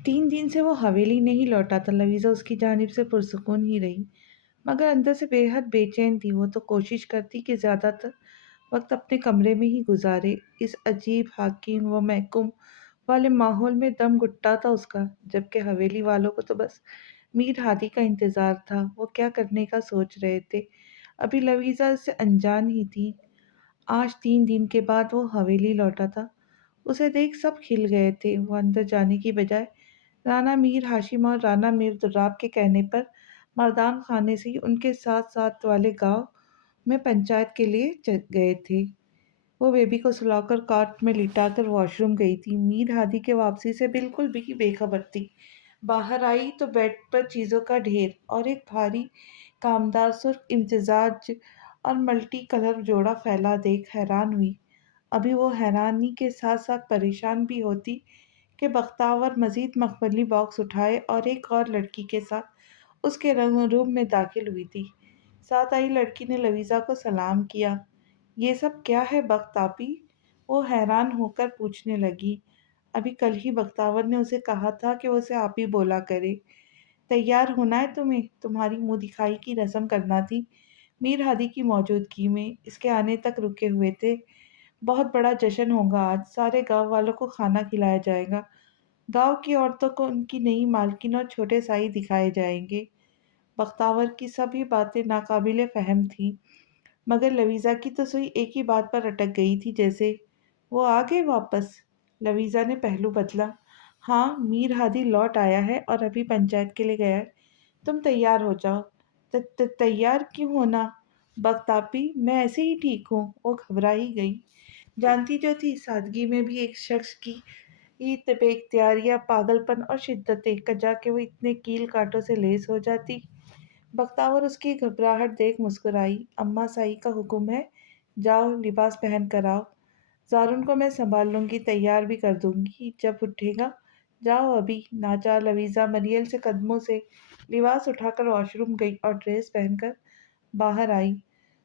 3 दिन से वो हवेली नहीं लौटा था। लवीज़ा उसकी जानिब से पुरसुकून ही रही, मगर अंदर से बेहद बेचैन थी। वो तो कोशिश करती कि ज़्यादातर वक्त अपने कमरे में ही गुजारे। इस अजीब, हाकिम व महकूम वाले माहौल में दम घुटता था उसका, जबकि हवेली वालों को तो बस मीर हादी का इंतज़ार था। वो क्या करने का सोच रहे थे? अभी लवीज़ा इससे अनजान ही थी। आज 3 दिन के बाद वो हवेली लौटा था। उसे देख सब खिल गए थे। वो अंदर जाने की बजाय राना मीर हाशिम और राना मीर दुर्राब के कहने पर मर्दान खाने से ही उनके साथ साथ वाले गांव में पंचायत के लिए गए थे। वो बेबी को सुलाकर काट में लिटाकर वॉशरूम गई थी। मीर हादी के वापसी से बिल्कुल भी बेखबर थी। बाहर आई तो बेड पर चीज़ों का ढेर और एक भारी कामदार सुर्ख इम्तिजाज और मल्टी कलर जोड़ा फैला देख हैरान हुई। अभी वो हैरानी के साथ साथ परेशान भी होती कि बख्तावर मजीद मखमली बॉक्स उठाए और एक और लड़की के साथ उसके रूम में दाखिल हुई थी। साथ आई लड़की ने लवीज़ा को सलाम किया। ये सब क्या है बख्तापी? वो हैरान होकर पूछने लगी। अभी कल ही बख्तावर ने उसे कहा था कि वो उसे आप ही बोला करे। तैयार होना है तुम्हें, तुम्हारी मुंह दिखाई की रस्म करना थी। मीर हादी की मौजूदगी में इसके आने तक रुके हुए थे। बहुत बड़ा जश्न होगा आज, सारे गांव वालों को खाना खिलाया जाएगा। गांव की औरतों को उनकी नई मालकिन और छोटे साई दिखाए जाएंगे। बख्तावर की सभी बातें नाकाबिले फहम थी, मगर लवीज़ा की तो सुई एक ही बात पर अटक गई थी। जैसे वो आ गए वापस। लवीज़ा ने पहलू बदला। हाँ, मीर हादी लौट आया है और अभी पंचायत के लिए गया है। तुम तैयार हो जाओ। तैयार क्यों होना बख्तापी? मैं ऐसे ही ठीक हूँ। वो घबरा ही गई। जानती जो थी सादगी में भी एक शख्स की बेख्तियारियाँ, पागलपन और शिद्दतें कजा के वो इतने कील कांटों से लेस हो जाती। बख्तावर उसकी घबराहट देख मुस्कुराई। अम्मा साई का हुक्म है, जाओ लिबास पहन कर आओ। ज़ारुन को मैं संभाल लूंगी, तैयार भी कर दूंगी जब उठेगा। जाओ अभी। नाचार लवीज़ा मरियल से कदमों से लिबास उठाकर वॉशरूम गई और ड्रेस पहनकर बाहर आई।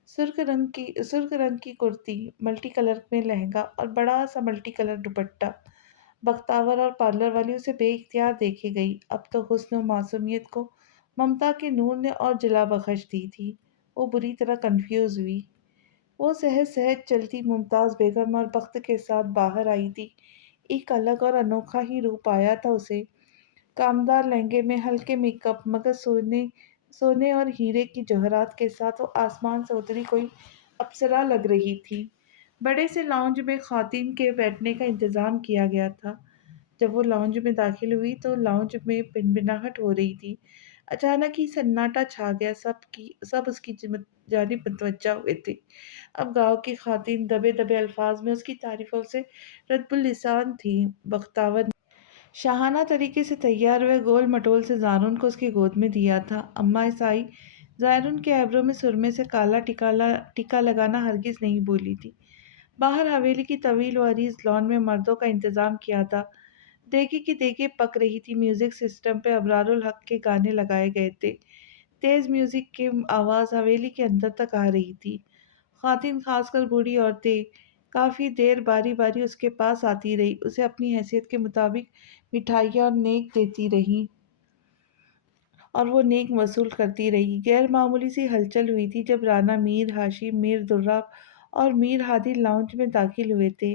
सुर्ख रंग की कुर्ती, मल्टी कलर में लहंगा और बड़ा सा मल्टी कलर दुपट्टा। बख्तावर और पार्लर वाली उसे बेइख्तियार देखे गई। अब तो हुस्न और मासूमियत को ममता के नूर ने और जला बख्श दी थी। वो बुरी तरह कंफ्यूज हुई। वो सहज सहज चलती मुमताज बेगम और बख्त के साथ बाहर आई थी। एक अलग और अनोखा ही रूप आया था उसे। कामदार लहंगे में हल्के मेकअप, मगर सोने सोने और हीरे की जौहरात के साथ वो आसमान से उतरी कोई अप्सरा लग रही थी। बड़े से लाउंज में खातिन के बैठने का इंतजाम किया गया था। जब वो लाउंज में दाखिल हुई तो लाउंज में भिनभिनाहट हो रही थी। अचानक ही सन्नाटा छा गया। सब उसकी जानिब मुतवज्जा हुए थे। अब गांव की खातिन दबे दबे अल्फाज में उसकी तारीफों से रद्बुल लिसान थी। बख्तावर शाहाना तरीके से तैयार हुए गोल मटोल से ज़ारुन को उसकी गोद में दिया था। अम्मा साई ज़ारुन के ऐब्रों में सुरमे से काला टिका लगाना हरगिज़ नहीं भूली थी। बाहर हवेली की तवील व अरीज लॉन में मर्दों का इंतजाम किया था। देगी की देगी पक रही थी। म्यूजिक सिस्टम पे अबरारुल हक के गाने लगाए गए थे। तेज म्यूजिक की आवाज़ हवेली के अंदर तक आ रही थी। खातिन, खासकर बूढ़ी औरतें, काफ़ी देर बारी बारी उसके पास आती रही, उसे अपनी हैसियत के मुताबिक मिठाइयाँ और नेक देती रही और वो नेक वसूल करती रही। गैर मामूली सी हलचल हुई थी जब राना मीर हाशिम, मीर दुर्राब और मीर हादी लाउंज में दाखिल हुए थे।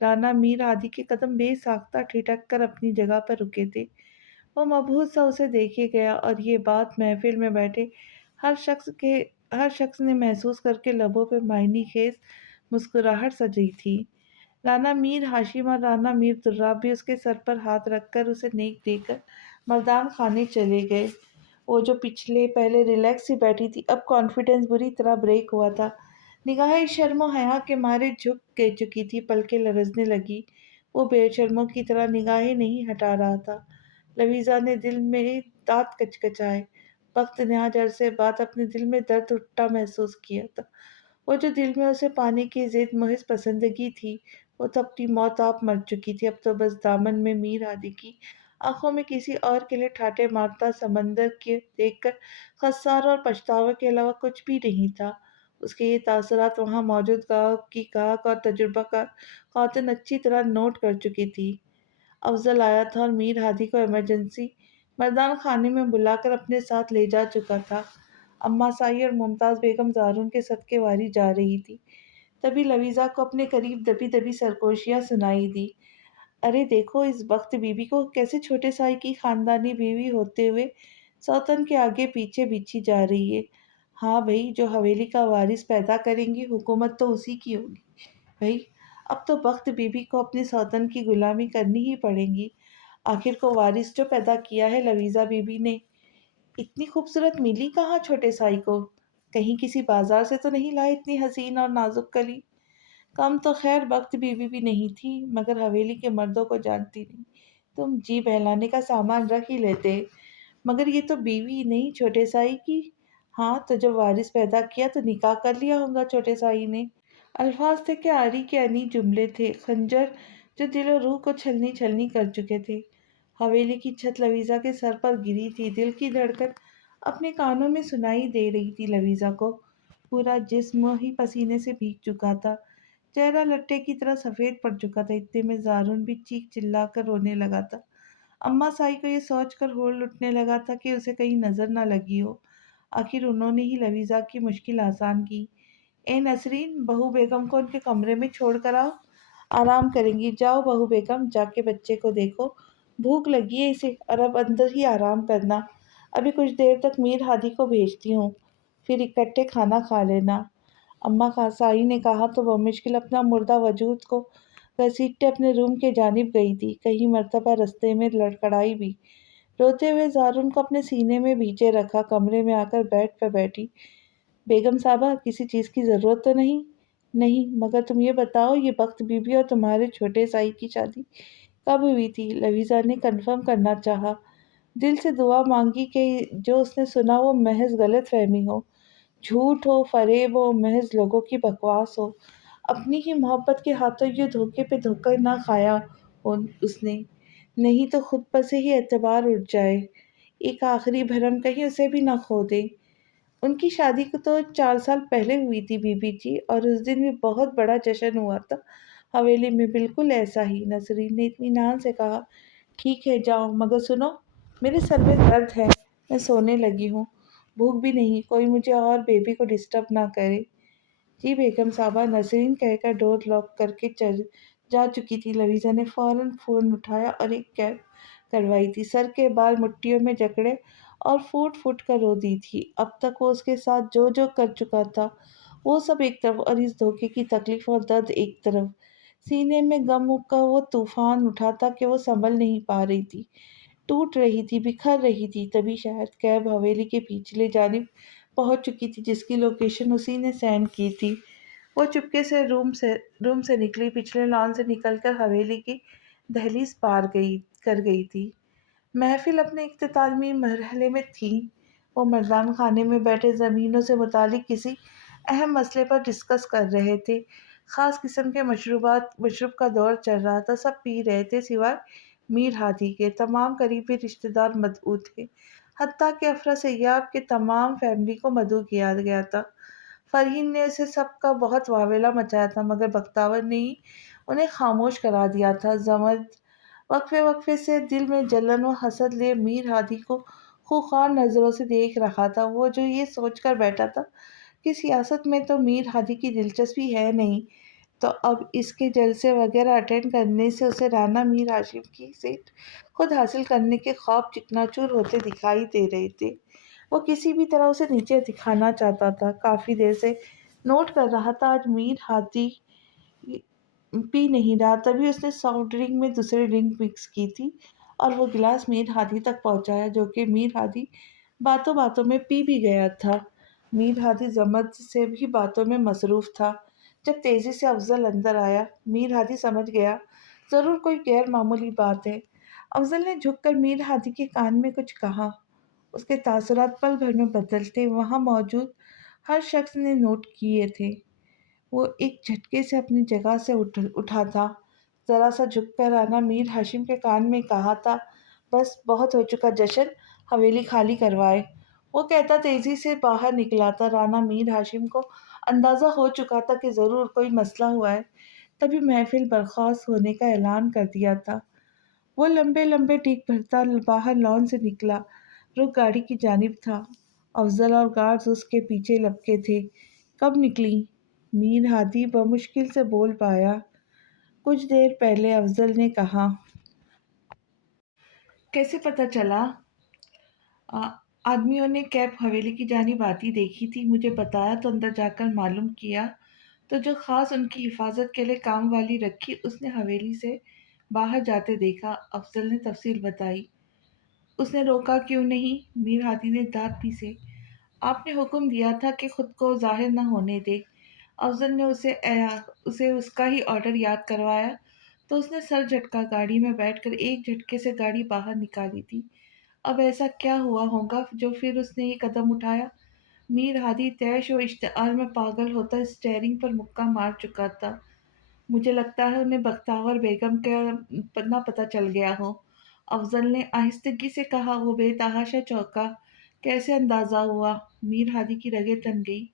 राना मीर हादी के कदम बेसाख्ता ठिठक कर अपनी जगह पर रुके थे। वो मबहूत सा उसे देखे गया और ये बात महफिल में बैठे हर शख्स के हर शख्स ने महसूस करके लबों पे मायनी खेज मुस्कुराहट सजी थी। राना मीर हाशिम और राना मीर दुर्राब भी उसके सर पर हाथ रखकर उसे नेक देकर मर्दान खाने चले गए। वो जो पिछले पहले रिलैक्स सी बैठी थी, अब कॉन्फिडेंस बुरी तरह ब्रेक हुआ था। निगाहें शर्म और हया के मारे झुक गई चुकी थी, पलकें लरजने लगी। वो बेशर्मों की तरह निगाहें नहीं हटा रहा था। लवीज़ा ने दिल में दांत कचकचाए। वक्त ने आज अरसे बाद अपने दिल में दर्द उठता महसूस किया था। वो जो दिल में उसे पाने की जिद महज पसंदगी थी, वो तो अपनी मौत आप मर चुकी थी। अब तो बस दामन में मीर आदि की आंखों में किसी और के लिए ठाटे मारता समंदर के देखकर खसार और पछतावे के अलावा कुछ भी नहीं था। उसके ये तासुरात वहां मौजूद गाँव की गाहक और तजुर्बाकार खातून अच्छी तरह नोट कर चुकी थी। افضل آیا تھا اور میر ہادی کو ایمرجنسی مردان خانے میں بلا کر اپنے ساتھ لے جا چکا تھا۔ اماں سائی اور ممتاز بیگم زارون کے صدقے واری جا رہی تھی، تبھی لویزا کو اپنے قریب دبی دبی سرگوشیاں سنائی دی۔ ارے دیکھو اس بخت بی بی کو، کیسے چھوٹے سائی کی خاندانی بیوی ہوتے ہوئے سوتن کے آگے پیچھے پیچھے جا رہی ہے۔ ہاں بھائی، جو حویلی کا وارث پیدا کریں گی حکومت تو اسی کی ہوگی۔ بھائی اب تو بخت بی بی کو اپنے سوتن کی غلامی کرنی ہی پڑے گی، آخر کو وارث جو پیدا کیا ہے لویزا بی بی نے۔ اتنی خوبصورت ملی کہاں چھوٹے سائی کو؟ کہیں کسی بازار سے تو نہیں لائے اتنی حسین اور نازک کلی؟ کم تو خیر بخت بیوی بھی نہیں تھی، مگر حویلی کے مردوں کو جانتی نہیں، تم جی بہلانے کا سامان رکھ ہی لیتے، مگر یہ تو بیوی نہیں چھوٹے سائی کی۔ ہاں تو جب وارث پیدا کیا تو نکاح کر لیا ہوگا چھوٹے سائی نے۔ الفاظ تھے کہ آری کے انی جملے تھے، خنجر جو دل و روح کو چھلنی چھلنی کر چکے تھے۔ حویلی کی چھت لویزا کے سر پر گری تھی، دل کی دھڑکن اپنے کانوں میں سنائی دے رہی تھی لویزا کو۔ پورا جسم ہی پسینے سے بھیگ چکا تھا، چہرہ لٹے کی طرح سفید پڑ چکا تھا، اتنے میں زارون بھی چیخ چلا کر رونے لگا تھا۔ اماں سائی کو یہ سوچ کر ہول اٹھنے لگا تھا کہ اسے کہیں نظر نہ لگی ہو، آخر انہوں نے ہی لویزا کی مشکل آسان کی۔ اے نسرین، بہو بیگم کو ان کے کمرے میں چھوڑ کر آؤ، آرام کریں گی۔ جاؤ بہو بیگم، جا کے بچے کو دیکھو، بھوک لگی ہے اسے، اور اب اندر ہی آرام کرنا، ابھی کچھ دیر تک میر ہادی کو بھیجتی ہوں، پھر اکٹھے کھانا کھا لینا۔ اماں سائی نے کہا تو وہ مشکل اپنا مردہ وجود کو گھسیٹتے اپنے روم کے جانب گئی تھی، کئی مرتبہ رستے میں لڑکھڑائی بھی۔ روتے ہوئے زارون کو اپنے سینے میں بھیجے رکھا، کمرے میں آ کر بیڈ پہ بیٹھی۔ بیگم صاحبہ، کسی چیز کی ضرورت تو نہیں؟ نہیں، مگر تم یہ بتاؤ، یہ بخت بی بی اور تمہارے چھوٹے سائی کی شادی کب ہوئی تھی؟ لویزا نے کنفرم کرنا چاہا، دل سے دعا مانگی کہ جو اس نے سنا وہ محض غلط فہمی ہو، جھوٹ ہو، فریب ہو، محض لوگوں کی بکواس ہو، اپنی ہی محبت کے ہاتھوں یہ دھوکے پہ دھوکہ نہ کھایا ہو اس نے، نہیں تو خود پر سے ہی اعتبار اٹھ جائے، ایک آخری بھرم کہیں اسے بھی نہ کھو دے۔ ان کی شادی کو تو 4 سال پہلے ہوئی تھی بی بی جی، اور اس دن بھی بہت بڑا جشن ہوا تھا حویلی میں، بالکل ایسا ہی، نسرین نے اطمینان سے کہا۔ ٹھیک ہے جاؤ، مگر سنو، میرے سر میں درد ہے، میں سونے لگی ہوں، بھوک بھی نہیں، کوئی مجھے اور بیبی کو ڈسٹرب نہ کرے۔ جی بیگم صاحبہ، نسرین کہہ کر ڈور لاک کر کے جا چکی تھی۔ لویزا نے فوراً فون اٹھایا اور ایک کیب کروائی تھی، سر کے بال مٹھیوں میں جکڑے اور پھوٹ پھوٹ کر رو دی تھی۔ اب تک وہ اس کے ساتھ جو جو کر چکا تھا وہ سب ایک طرف، اور اس دھوکے کی تکلیف اور درد ایک طرف، سینے میں غم کا وہ طوفان اٹھا تھا کہ وہ سنبھل نہیں پا رہی تھی، ٹوٹ رہی تھی، بکھر رہی تھی۔ تبھی شاید کیب حویلی کے پچھلے جانب پہنچ چکی تھی، جس کی لوکیشن اسی نے سینڈ کی تھی۔ وہ چپکے سے روم سے نکلی، پچھلے لان سے نکل کر حویلی کی دہلیز پار کر گئی تھی۔ محفل اپنے اختتامی مرحلے میں تھی، وہ مردان خانے میں بیٹھے زمینوں سے متعلق کسی اہم مسئلے پر ڈسکس کر رہے تھے۔ خاص قسم کے مشروب کا دور چل رہا تھا، سب پی رہے تھے سوائے میر ہادی کے، تمام قریبی رشتہ دار مدعو تھے، حتیٰ کہ افراسیاب کے تمام فیملی کو مدعو کیا گیا تھا۔ فرحین نے اسے سب کا بہت واویلا مچایا تھا، مگر بختاور نے ہی انہیں خاموش کرا دیا تھا۔ زمرد وقفے وقفے سے دل میں جلن و حسد لیے میر ہادی کو خوخار نظروں سے دیکھ رہا تھا، وہ جو یہ سوچ کر بیٹھا تھا کہ سیاست میں تو میر ہادی کی دلچسپی ہے نہیں، تو اب اس کے جلسے وغیرہ اٹینڈ کرنے سے اسے رانا میر ہاشم کی سیٹ خود حاصل کرنے کے خواب چکنا چور ہوتے دکھائی دے رہے تھے۔ وہ کسی بھی طرح اسے نیچے دکھانا چاہتا تھا، کافی دیر سے نوٹ کر رہا تھا آج میر ہادی پی نہیں رہا، تبھی اس نے سافٹ ڈرنک میں دوسری ڈرنک مکس کی تھی اور وہ گلاس میر ہادی تک پہنچایا، جو کہ میر ہادی باتوں باتوں میں پی بھی گیا تھا۔ میر ہادی زمد سے بھی باتوں میں مصروف تھا۔ جب تیزی سے افضل اندر آیا، میر ہادی سمجھ گیا ضرور کوئی غیر معمولی بات ہے۔ افضل نے جھک کر میر ہادی کے کان میں کچھ کہا، اس کے تاثرات پل بھر میں بدلتے وہاں موجود ہر شخص نے نوٹ کیے تھے۔ وہ ایک جھٹکے سے اپنی جگہ سے اٹھا تھا، ذرا سا جھک کر رانا میر ہاشم کے کان میں کہا تھا، بس بہت ہو چکا جشن، حویلی خالی کروائے۔ وہ کہتا تیزی سے باہر نکلا تھا، رانا میر ہاشم کو اندازہ ہو چکا تھا کہ ضرور کوئی مسئلہ ہوا ہے، تبھی محفل برخاست ہونے کا اعلان کر دیا تھا۔ वो लंबे लंबे टीक भरता बाहर लॉन से निकला। रुक गाड़ी की जानिब था। अफजल और गार्ड्स उसके पीछे लपके थे। कब निकली? मीर हादी बमुश्किल से बोल पाया। कुछ देर पहले, अफजल ने कहा। कैसे पता चला? आ, आदमियों ने कैब हवेली की जानिब आती देखी थी, मुझे बताया तो अंदर जाकर मालूम किया तो जो खास उनकी हिफाजत के लिए काम वाली रखी उसने हवेली से बाहर जाते देखा। अफजल ने तफसील बताई। उसने रोका क्यों नहीं? मीर हादी ने दांत पीसे। आपने हुक्म दिया था कि खुद को जाहिर न होने दे। अफजल ने उसे उसका ही ऑर्डर याद करवाया तो उसने सर झटका। गाड़ी में बैठकर एक झटके से गाड़ी बाहर निकाली थी। अब ऐसा क्या हुआ होगा जो फिर उसने ये कदम उठाया? मीर हादी तैश व इश्तिआल में पागल होता स्टेयरिंग पर मुक्का मार चुका था। मुझे लगता है उन्हें बख्तावर बेगम का पन्ना पता चल गया हो। अफजल ने आहिस्तगी से कहा। वो बेतहाशा चौंका। कैसे अंदाजा हुआ? मीर हादी की रगें तन गई।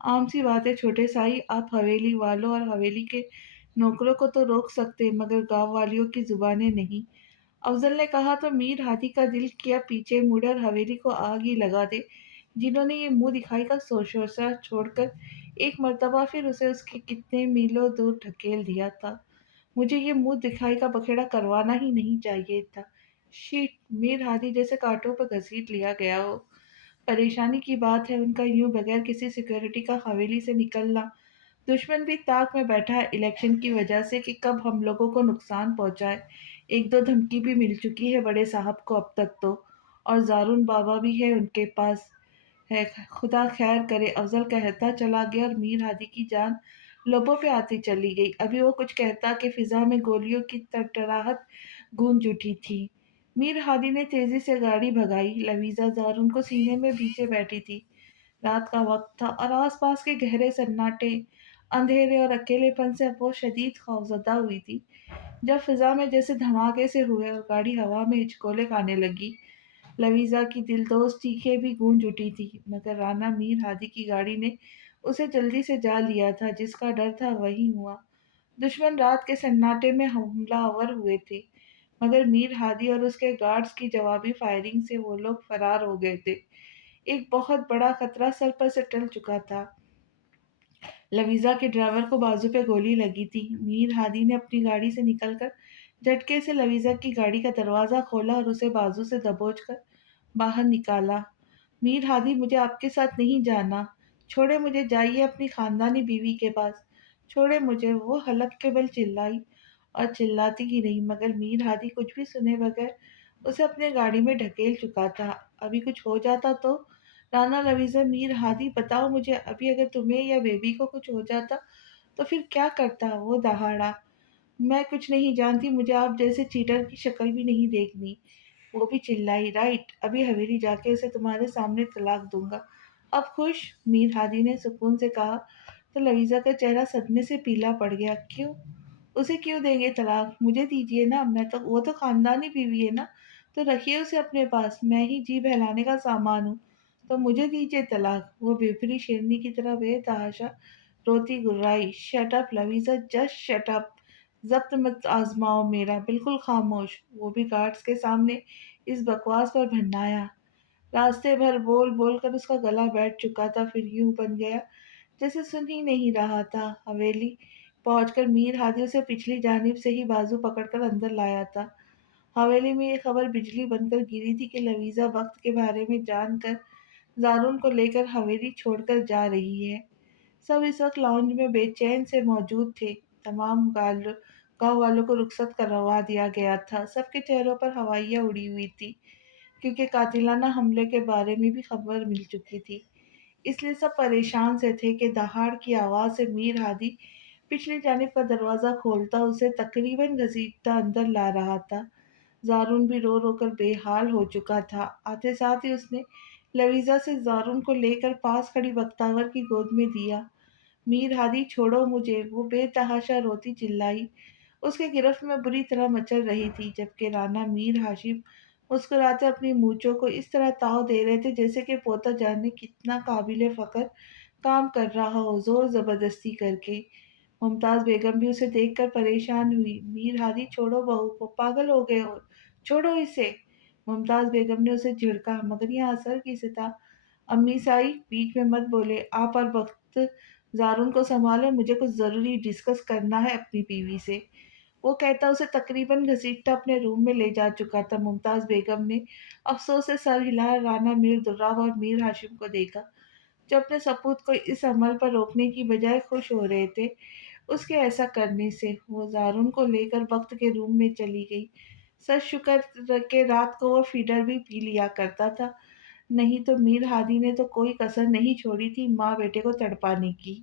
आम सी बात है छोटे साई, आप हवेली वालों और हवेली के नौकरों को तो रोक सकते मगर गांव वालियों की जुबानें नहीं। अफजल ने कहा तो मीर हादी का दिल किया पीछे मुड़े और हवेली को आग ही लगा दे। जिन्होंने ये मुंह दिखाई का सोचा छोड़कर एक मर्तबा फिर उसे उसके कितने मीलों दूर ढकेल दिया था। मुझे ये मुंह दिखाई का बखेड़ा करवाना ही नहीं चाहिए था। शीट! मीर हादी जैसे कांटों पर घसीट लिया गया हो। परेशानी की बात है उनका यूं बगैर किसी सिक्योरिटी का हवेली से निकलना। दुश्मन भी ताक में बैठा है इलेक्शन की वजह से कि कब हम लोगों को नुकसान पहुंचाए। एक दो धमकी भी मिल चुकी है बड़े साहब को अब तक तो। और जारून बाबा भी है उनके पास है। खुदा खैर करे, अफजल कहता चला गया और मीर हादी की जान लबों पे आती चली गई। अभी वो कुछ कहता कि फिजा में गोलियों की टटराहट गूंज उठी थी। मीर हादी ने तेजी से गाड़ी भगाई। लवीजा जारून को सीने में पीछे बैठी थी। रात का वक्त था और आसपास के गहरे सन्नाटे, अंधेरे और अकेलेपन से वो शदीद खौफजदा हुई थी। जब फिजा में जैसे धमाके से हुए और गाड़ी हवा में हिचकोले खाने लगी। लवीजा की दिलदोज चीखें भी गूंज उठी थी मगर राना मीर हादी की गाड़ी ने उसे जल्दी से जा लिया था। जिसका डर था वही हुआ। दुश्मन रात के सन्नाटे में हमलावर हुए थे मगर मीर हादी और उसके गार्ड्स की जवाबी फायरिंग से वो लोग फरार हो गए थे। एक बहुत बड़ा खतरा सर पर से टल चुका था। लवीजा के ड्राइवर को बाजू पे गोली लगी थी। मीर हादी ने अपनी गाड़ी से निकलकर झटके से लवीजा की गाड़ी का दरवाजा खोला और उसे बाजू से दबोच कर बाहर निकाला। मीर हादी, मुझे आपके साथ नहीं जाना। छोड़े मुझे, जाइए अपनी खानदानी बीवी के पास। छोड़े मुझे। वो हलक के बल चिल्लाई और चिल्लाती ही रही मगर मीर हादी कुछ भी सुने बगैर उसे अपने गाड़ी में ढकेल चुका था। अभी कुछ हो जाता तो? राना लवीजा, मीर हादी बताओ मुझे, अभी अगर तुम्हें या बेबी को कुछ हो जाता तो फिर क्या करता? वो दहाड़ा। मैं कुछ नहीं जानती, मुझे आप जैसे चीटर की शक्ल भी नहीं देखनी। वो भी चिल्लाई। राइट, अभी हवेली जाके उसे तुम्हारे सामने तलाक दूंगा। अब खुश? मीर हादी ने सुकून से कहा तो लवीजा का चेहरा सदमे से पीला पड़ गया। क्यों? उसे क्यों देंगे तलाक? मुझे दीजिए ना, मैं तो वो तो खानदानी बीवी है ना। तो रखिए उसे अपने पास, मैं ही जी बहलाने का सामान हूँ। तो मुझे दीजिए तलाक। वो बेफरी शेरनी की तरह बेतहाशा रोती गुर्राई। Shut up Laviza, just shut up. जब्त मत आजमाओ मेरा, बिल्कुल खामोश। वो भी गार्ड्स के सामने इस बकवास पर भन्नाया। रास्ते भर बोल बोल कर उसका गला बैठ चुका था। फिर यूं बन गया जैसे सुन ही नहीं रहा था। हवेली पहुंचकर मीर हादी उसे पिछली जानिब से ही बाजू पकड़कर अंदर लाया था। हवेली में ये खबर बिजली बनकर गिरी थी कि लवीजा वक्त के बारे में जानकर जारून को लेकर हवेली छोड़कर जा रही है। सब इस वक्त लाउंज में बेचैन से मौजूद थे। तमाम गांव वालों को रुखसत करवा दिया गया था। सबके चेहरों पर हवाइयाँ उड़ी हुई थी क्योंकि कातिलाना हमले के बारे में भी खबर मिल चुकी थी। इसलिए सब परेशान से थे कि दहाड़ की आवाज़ से मीर हादी पिछली जानिब का दरवाज़ा खोलता उसे तकरीबन घसीटता अंदर ला रहा था। ज़ारून भी रो रो कर बेहाल हो चुका था। आते साथ ही उसने लवीज़ा से ज़ारून को लेकर पास खड़ी बख्तावर की गोद में दिया। मीर हादी, छोड़ो मुझे! वो बेतहाशा रोती चिल्लाई। उसके गिरफ्त में बुरी तरह मचल रही थी जबकि राना मीर हाशिम मुस्कुराते अपनी मूंछों को इस तरह ताव दे रहे थे जैसे कि पोता जाने कितना काबिल फख्र काम कर रहा हो जोर जबरदस्ती करके। मुमताज़ बेगम भी उसे देखकर परेशान हुई। मीर हादी, छोड़ो बहू को, पागल हो गए हो, छोड़ो इसे। मुमताज़ बेगम ने उसे झिड़का, मगर यह असर की सिता। अम्मी साई, बीच में मत बोले, आप और वक्त जारून को संभालो, मुझे कुछ ज़रूरी डिस्कस करना है अपनी बीवी से। वो कहता उसे तकरीबन घसीटता अपने रूम में ले जा चुका था। मुमताज़ बेगम ने अफ़सोस से सर हिलाया। राना मीर दुर्राव और मीर हाशिम को देखा, जो अपने सपूत को इस अमल पर रोकने की बजाय खुश हो रहे थे उसके ऐसा करने से। वो ज़ारून को लेकर वक्त के रूम में चली गई। सच शुक्र के रात को वो फीडर भी पी लिया करता था, नहीं तो मीर हादी ने तो कोई कसर नहीं छोड़ी थी माँ बेटे को तड़पाने की।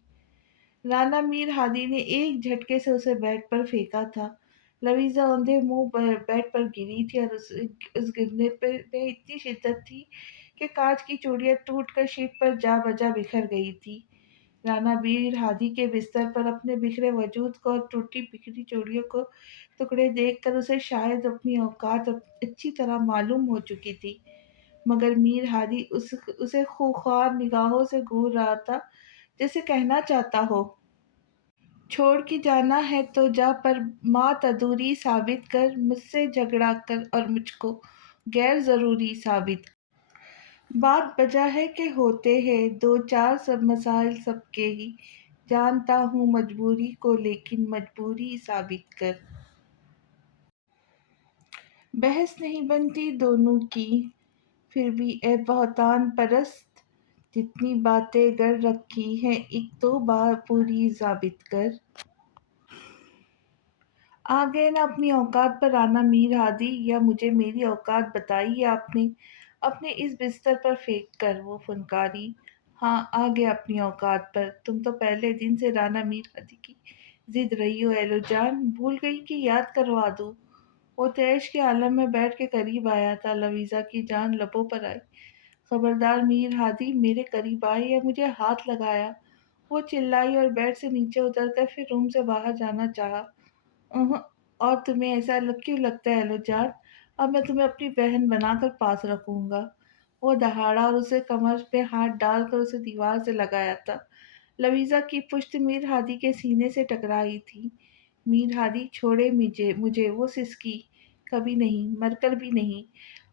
राना मीर हादी ने एक झटके से उसे बेड पर फेंका था। लवीज़ा औंधे मुंह बेड पर गिरी थी और उस गिरने पे इतनी शिद्दत थी कि कांच की चूड़ियां टूटकर शीट पर जा बजा बिखर गई थी। राना मीर हादी के बिस्तर पर अपने बिखरे वजूद को और टूटी बिखरी चूड़ियों को टुकड़े देखकर उसे शायद अपनी औकात अच्छी तरह मालूम हो चुकी थी। मगर मीर हादी उसे खूंखार निगाहों से घूर रहा था, जैसे कहना चाहता हो, छोड़ के जाना है तो जा, पर माँ अधूरी साबित कर, मुझसे झगड़ा कर और मुझको गैर जरूरी साबित। बात वजह है कि होते हैं दो चार सब मसाइल सबके ही, जानता हूँ मजबूरी को, लेकिन मजबूरी साबित कर। बहस नहीं बनती दोनों की, फिर भी ए बहतान परस्त, जितनी बातें गढ़ रखी हैं एक दो बार पूरी साबित कर। आ गए ना अपनी औकात पर आना मीर हादी, या मुझे मेरी औकात बताई है आपने? अपने इस बिस्तर पर फेंक कर वो फुनकारी। हाँ, आ गया अपनी औकात पर। तुम तो पहले दिन से राना मीर हादी की जिद रही हो। एलो जान, भूल गई कि याद करवा दूं? वो तैश के आलम में बैठ के करीब आया था। लवीजा की जान लबों पर आई। खबरदार मीर हादी, मेरे करीब आई या मुझे हाथ लगाया। वो चिल्लाई और बेड से नीचे उतरकर फिर रूम से बाहर जाना चाहा। उहुँ, और तुम्हें ऐसा क्यों लगता है एलो जान? अब मैं तुम्हें अपनी बहन बनाकर पास रखूंगा। वो दहाड़ा और उसे कमर पे हाथ डालकर उसे दीवार से लगाया था। लवीजा की पुश्त मीर हादी के सीने से टकराई थी। मीर हादी, छोड़े मुझे मुझे वो सिसकी। कभी नहीं, मरकर भी नहीं।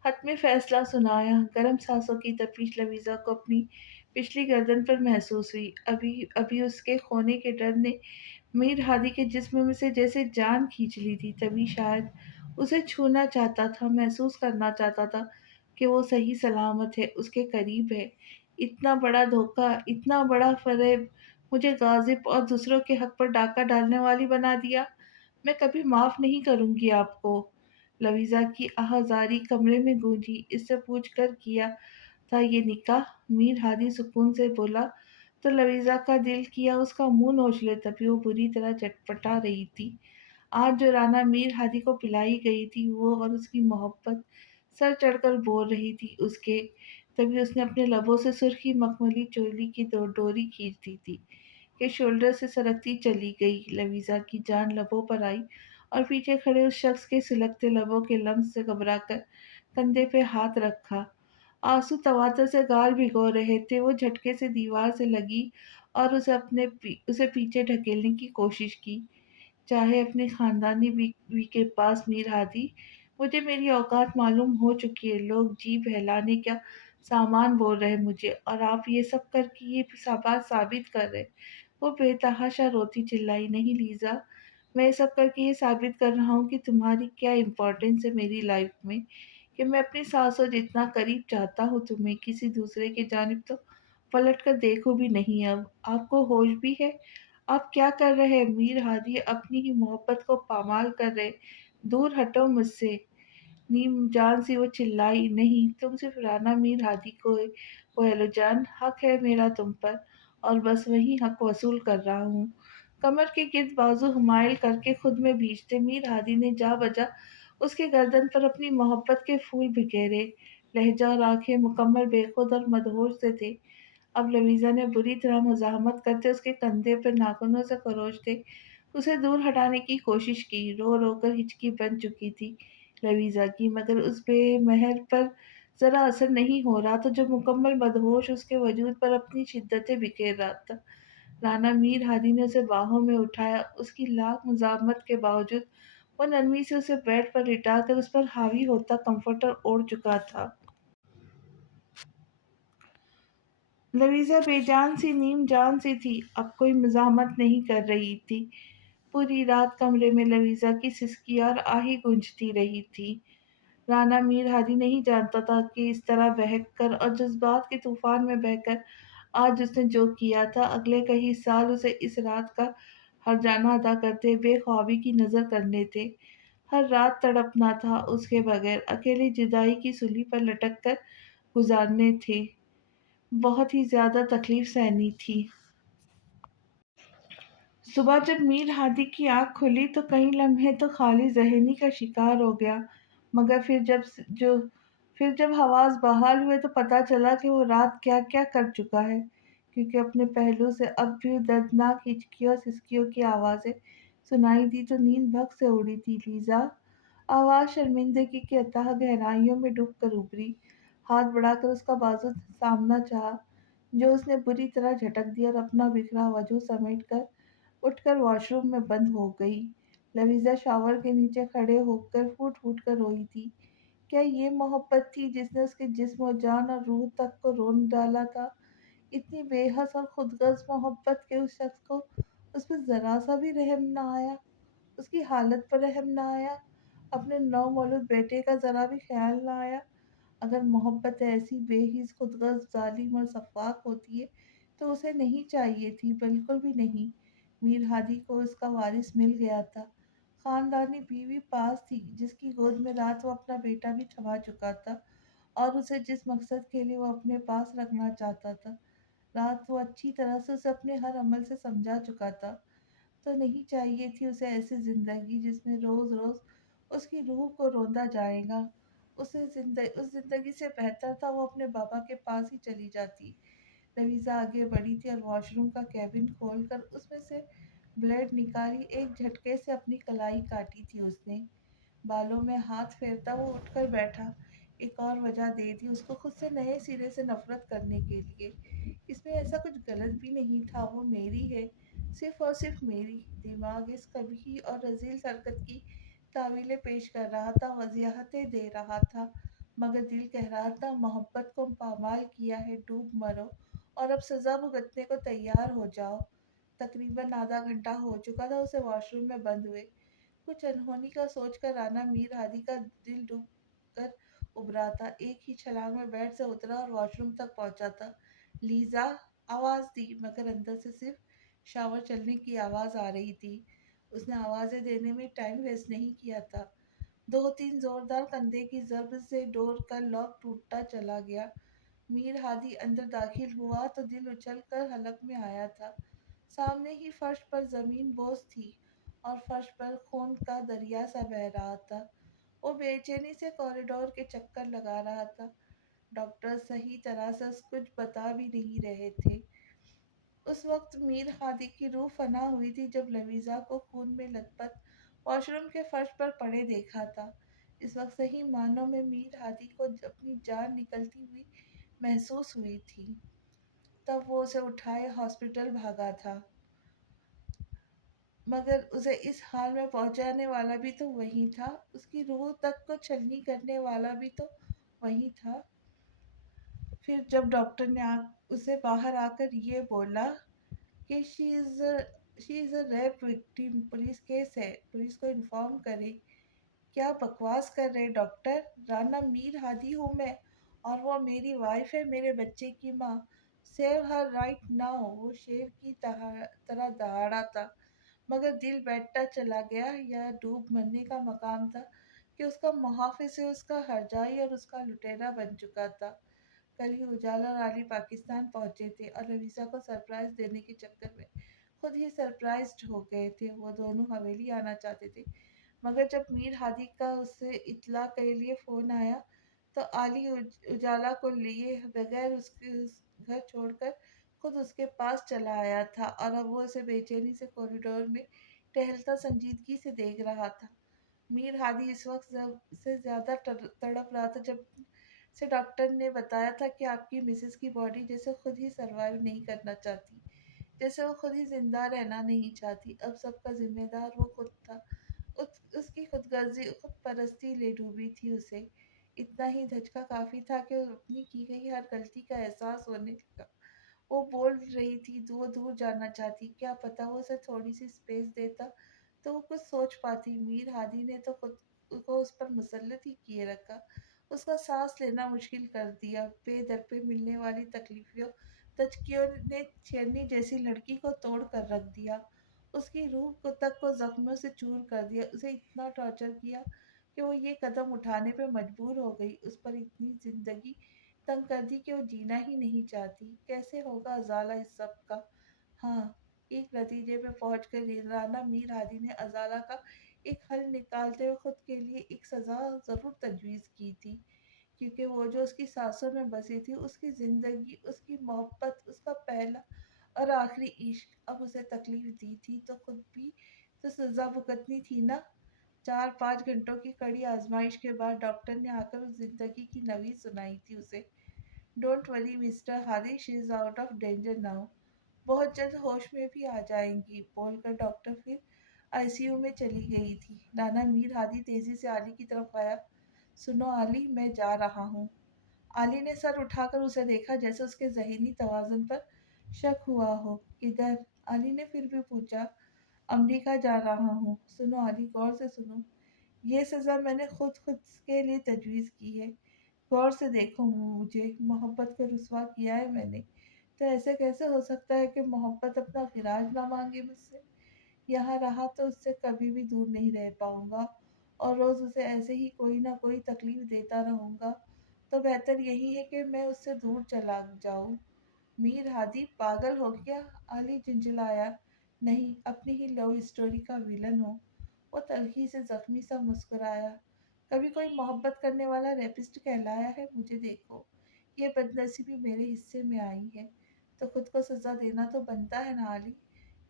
हत में फैसला सुनाया। गर्म सांसों की तपिश लवीजा को अपनी पिछली गर्दन पर महसूस हुई। अभी अभी उसके खोने के डर ने मीर हादी के जिस्म में से जैसे जान खींच ली थी। तभी शायद उसे छूना चाहता था, महसूस करना चाहता था कि वो सही सलामत है, उसके करीब है। इतना बड़ा धोखा, इतना बड़ा फरेब, मुझे गाजिब और दूसरों के हक पर डाका डालने वाली बना दिया। मैं कभी माफ नहीं करूंगी आपको। लवीजा की आहाजारी कमरे में गूंजी। इससे पूछ कर किया था ये निकाह? मीर हादी सुकून से बोला तो लवीजा का दिल किया उसका मुंह नोच ले, तभी वो बुरी तरह चटपटा रही थी। आज जो राना मीर हादी को पिलाई गई थी, वो और उसकी मोहब्बत सर चढ़कर बोल रही थी उसके। तभी उसने अपने लबों से सुर्खी मखमली चोली की डोरी खींच दी थी कि शोल्डर से सरकती चली गई। लवीजा की जान लबों पर आई और पीछे खड़े उस शख्स के सुलगते लबों के लम्स से घबराकर कंधे पे हाथ रखा। आंसू तवातर से गाल भिगो रहे थे। वो झटके से दीवार से लगी और उसे पीछे ढकेलने की कोशिश की। चाहे अपने खानदानी बीवी के पास मीर हादी, मुझे मेरी औकात मालूम हो चुकी है। लोग जी बहलाने का सामान बोल रहे मुझे, और आप ये सब करके ये बात साबित कर रहे। वो बेतहाशा रोती चिल्लाई, नहीं लीजा, मैं ये सब करके ये साबित कर रहा हूँ कि तुम्हारी क्या इम्पोर्टेंस है मेरी लाइफ में, कि मैं अपनी सांसों जितना करीब चाहता हूँ तुम्हें, किसी दूसरे की जानिब तो पलट कर देखो भी नहीं। अब आपको होश भी है? आप क्या कर रहे हैं? मीर हादी अपनी ही मोहब्बत को पामाल कर रहे। दूर हटो मुझसे। नीम जान सी वो चिल्लाई, नहीं, तुम सिर्फ राना मीर हादी को हेलो जान, हक है मेरा तुम पर, और बस वही हक वसूल कर रहा हूँ। कमर के गिर्द बाजू हुमायल करके खुद में भींचते मीर हादी ने जा बजा उसके गर्दन पर अपनी मोहब्बत के फूल बिखेरे। लहजा और आंखें मुकम्मल बेखुद और मदहोश से थे। अब लवीजा ने बुरी तरह मुज़ाहमत करते उसके कंधे पर नाखूनों से खरोचते उसे दूर हटाने की कोशिश की। रो रो कर हिचकी बन चुकी थी लवीजा की, मगर उस बेमहर पर ज़रा असर नहीं हो रहा था जो मुकम्मल मदहोश उसके वजूद पर अपनी शिद्दतें बिखेर रहा था। رانا میر ہادی نے اسے باہوں میں اٹھایا، اس کی لاکھ مزاحمت کے باوجود وہ نرمی سے اسے بیڈ پر لٹا کر اس پر حاوی ہوتا کمفرٹر اوڑھ چکا تھا۔ لویزا بے جان سی نیم جان سی تھی، اب کوئی مزاحمت نہیں کر رہی تھی۔ پوری رات کمرے میں لویزا کی سسکی اور آہی گونجتی رہی تھی۔ رانا میر ہادی نہیں جانتا تھا کہ اس طرح بہک کر اور جذبات کے طوفان میں بہہ کر آج اس نے جو کیا تھا، اگلے کئی سال اسے اس رات کا ہرجانہ ادا کرتے بے خوابی کی نظر کرنے تھے۔ ہر رات تڑپنا تھا اس کے بغیر، اکیلی جدائی کی سولی پر لٹک کر گزارنے تھے۔ بہت ہی زیادہ تکلیف سہنی تھی۔ صبح جب میر ہادی کی آنکھ کھلی تو کئی لمحے تو خالی ذہنی کا شکار ہو گیا، مگر پھر جب حواس بحال ہوئے تو پتہ چلا کہ وہ رات کیا کیا کر چکا ہے، کیونکہ اپنے پہلو سے اب بھی دردناک ہچکیوں اور سسکیوں کی آوازیں سنائی دی تو نیند بھگ سے اڑی تھی۔ لیزا آواز شرمندگی کی اتھاہ گہرائیوں میں ڈوب کر ابھری، ہاتھ بڑھا کر اس کا بازو سامنا چاہا، جو اس نے بری طرح جھٹک دیا اور اپنا بکھرا وجود سمیٹ کر اٹھ کر واش روم میں بند ہو گئی۔ لویزا شاور کے نیچے کھڑے ہو کر پھوٹ پھوٹ کر روئی تھی۔ کیا یہ محبت تھی جس نے اس کے جسم و جان اور روح تک کو رون ڈالا تھا؟ اتنی بے حس اور خود غرض محبت کہ اس شخص کو اس پہ ذرا سا بھی رحم نہ آیا، اس کی حالت پر رحم نہ آیا، اپنے نو مولود بیٹے کا ذرا بھی خیال نہ آیا۔ اگر محبت ایسی بے حس، خود غرض، ظالم اور سفاک ہوتی ہے تو اسے نہیں چاہیے تھی، بالکل بھی نہیں۔ میر ہادی کو اس کا وارث مل گیا تھا، خاندانی بیوی پاس تھی جس کی گود میں رات وہ اپنا بیٹا بھی تھما چکا تھا اور اسے جس مقصد کے لیے وہ اپنے پاس رکھنا چاہتا تھا، رات وہ اچھی طرح سے اسے اپنے ہر عمل سے سمجھا چکا تھا۔ تو نہیں چاہیے تھی اسے ایسی زندگی جس میں روز روز اس کی روح کو روندا جائے گا۔ اس زندگی سے بہتر تھا وہ اپنے بابا کے پاس ہی چلی جاتی۔ لویزا آگے بڑھی تھی اور واش روم کا کیبن کھول کر اس میں سے بلیڈ نکالی، ایک جھٹکے سے اپنی کلائی کاٹی تھی اس نے۔ بالوں میں ہاتھ پھیرتا وہ اٹھ کر بیٹھا۔ ایک اور وجہ دے دی اس کو خود سے نئے سرے سے نفرت کرنے کے لیے۔ اس میں ایسا کچھ غلط بھی نہیں تھا، وہ میری ہے، صرف اور صرف میری۔ دماغ اس قبیح اور رذیل حرکت کی تعویلیں پیش کر رہا تھا، وضاحتیں دے رہا تھا، مگر دل کہہ رہا تھا محبت کو پامال کیا ہے، ڈوب مرو اور اب سزا بھگتنے کو تیار ہو جاؤ۔ تقریباً آدھا گھنٹہ ہو چکا تھا اسے واش روم میں بند ہوئے۔ کچھ انہونی کا سوچ کر رانا میر ہادی کا دل ڈوب کر ابھرا تھا، ایک ہی چھلانگ میں بیڈ سے اترا اور واش روم تک پہنچا تھا۔ لیزا آواز دی، مگر اندر سے صرف شاور چلنے کی آواز آ رہی تھی۔ اس نے آوازیں دینے میں ٹائم ویسٹ نہیں کیا تھا۔ دو تین زوردار کندھے کی ضرب سے ڈور کا لاک ٹوٹتا چلا گیا۔ میر ہادی اندر داخل ہوا تو دل اچھل کر حلق میں آیا تھا۔ سامنے ہی فرش پر زمین بوس تھی اور فرش پر خون کا دریا سا بہہ رہا تھا۔ وہ بے چینی سے کوریڈور کے چکر لگا رہا تھا۔ ڈاکٹر صحیح طرح سے کچھ بتا بھی نہیں رہے تھے۔ اس وقت میر ہادی کی روح فنا ہوئی تھی جب لویزا کو خون میں لت پت واش روم کے فرش پر پڑے دیکھا تھا۔ اس وقت صحیح معنوں میں میر ہادی کو اپنی جان نکلتی ہوئی محسوس ہوئی تھی۔ تب وہ اسے اٹھائے ہاسپٹل بھاگا تھا، مگر اسے اس حال میں پہنچانے والا بھی تو وہی تھا، اس کی روح تک کو چھلنی کرنے والا بھی تو وہی تھا۔ پھر جب ڈاکٹر نے اسے باہر آ کر یہ بولا کہ شی از اے ریپ وکٹم، پولیس کیس ہے، پولیس کو انفارم کریں۔ کیا بکواس کر رہے ڈاکٹر؟ رانا میر ہادی ہوں میں، اور وہ میری وائف ہے، میرے بچے کی ماں۔ Save her right now. وہ شیر کی طرح دہاڑا تھا، مگر دل بیٹھتا چلا گیا۔ یا ڈوب مرنے کا مقام تھا کہ اس کا محافظ سے اس کا ہرجائی اور اس کا لٹیرا بن چکا تھا۔ کل ہی اجالا اور علی پاکستان پہنچے تھے اور لویزا کو سرپرائز دینے کے چکر میں خود ہی سرپرائزڈ ہو گئے تھے۔ وہ دونوں حویلی آنا چاہتے تھے، مگر جب میر ہادی کا اس سے اطلاع کے لیے فون آیا تو علی اجالا کو لیے بغیر اس کے گھر چھوڑ کر خود اس کے پاس چلا آیا تھا، اور اب وہ اسے بے چینی سے کوریڈور میں ٹہلتا سنجیدگی سے دیکھ رہا تھا۔ میر ہادی اس وقت سے زیادہ تڑپ رہا تھا جب سے ڈاکٹر نے بتایا تھا کہ آپ کی مسز کی باڈی جیسے خود ہی سروائیو نہیں کرنا چاہتی۔ जैसे वो खुद ही जिंदा रहना नहीं चाहती। अब सबका जिम्मेदार वो खुद था। उसकी खुदगर्जी खुद परस्ती ले डूबी थी उसे। इतना ही धचका काफी था कि वो अपनी की गई हर गलती का एहसास होने लगा। वो बोल रही थी, वो दूर जाना चाहती। क्या पता वो उसे थोड़ी सी स्पेस देता तो वो कुछ सोच पाती। मीर हादी ने तो खुद को उस पर मुसल्लत ही किए रखा। उसका सांस लेना मुश्किल कर दिया। बेदर पे मिलने वाली तकलीफियों तचकियों ने शेरनी जैसी लड़की को तोड़ कर रख दिया। उसकी रूह को तक को जख्मों से चूर कर दिया। उसे इतना टॉर्चर किया कि वो ये कदम उठाने पे मजबूर हो गई। उस पर इतनी जिंदगी तंग कर दी कि वो जीना ही नहीं चाहती। कैसे होगा अजाला इस सब का? हाँ, एक नतीजे पे पहुंच कर राना मीर हादी ने अजाला का एक हल निकालते हुए खुद के लिए एक सजा जरूर तजवीज की थी। क्योंकि वो जो उसकी सांसों में बसी थी, उसकी जिंदगी, उसकी मोहब्बत, उसका पहला और आखिरी इश्क, अब उसे तकलीफ दी थी तो खुद भी तो सजा भुगतनी थी ना। 4-5 घंटों की कड़ी आजमाइश के बाद डॉक्टर ने आकर उस जिंदगी की नवी सुनाई थी उसे। Don't worry mister Hadi, she is out of danger now. बहुत जल्द होश में भी आ जाएंगी, बोलकर डॉक्टर फिर आईसीयू में चली गई थी। नाना मीर हादी तेजी से आली की तरफ आया। सुनो आली, मैं जा रहा हूँ। आली ने सर उठाकर उसे देखा, जैसे उसके जहनी तवाज़ुन पर शक हुआ हो। किधर? आली ने फिर भी पूछा। अमेरिका जा रहा हूँ। सुनो आली, गौर से सुनो। ये सज़ा मैंने खुद खुद के लिए तजवीज़ की है। गौर से देखो मुझे, मोहब्बत को रुसवा किया है मैंने। तो ऐसे कैसे हो सकता है कि मोहब्बत अपना खिराज ना मांगे मुझसे? यहाँ रहा तो उससे कभी भी दूर नहीं रह पाऊंगा और रोज उसे ऐसे ही कोई ना कोई तकलीफ देता रहूंगा। तो बेहतर यही है कि मैं उससे दूर चला जाऊं। मीर हादी पागल हो गया? अली झुंझलाया। नहीं, अपनी ही लव स्टोरी का विलन हो। वो तल्खी से जख्मी सा मुस्कुराया। कभी कोई मोहब्बत करने वाला रेपिस्ट कहलाया है? मुझे देखो, ये बदनसीबी मेरे हिस्से में आई है तो खुद को सजा देना तो बनता है ना अली।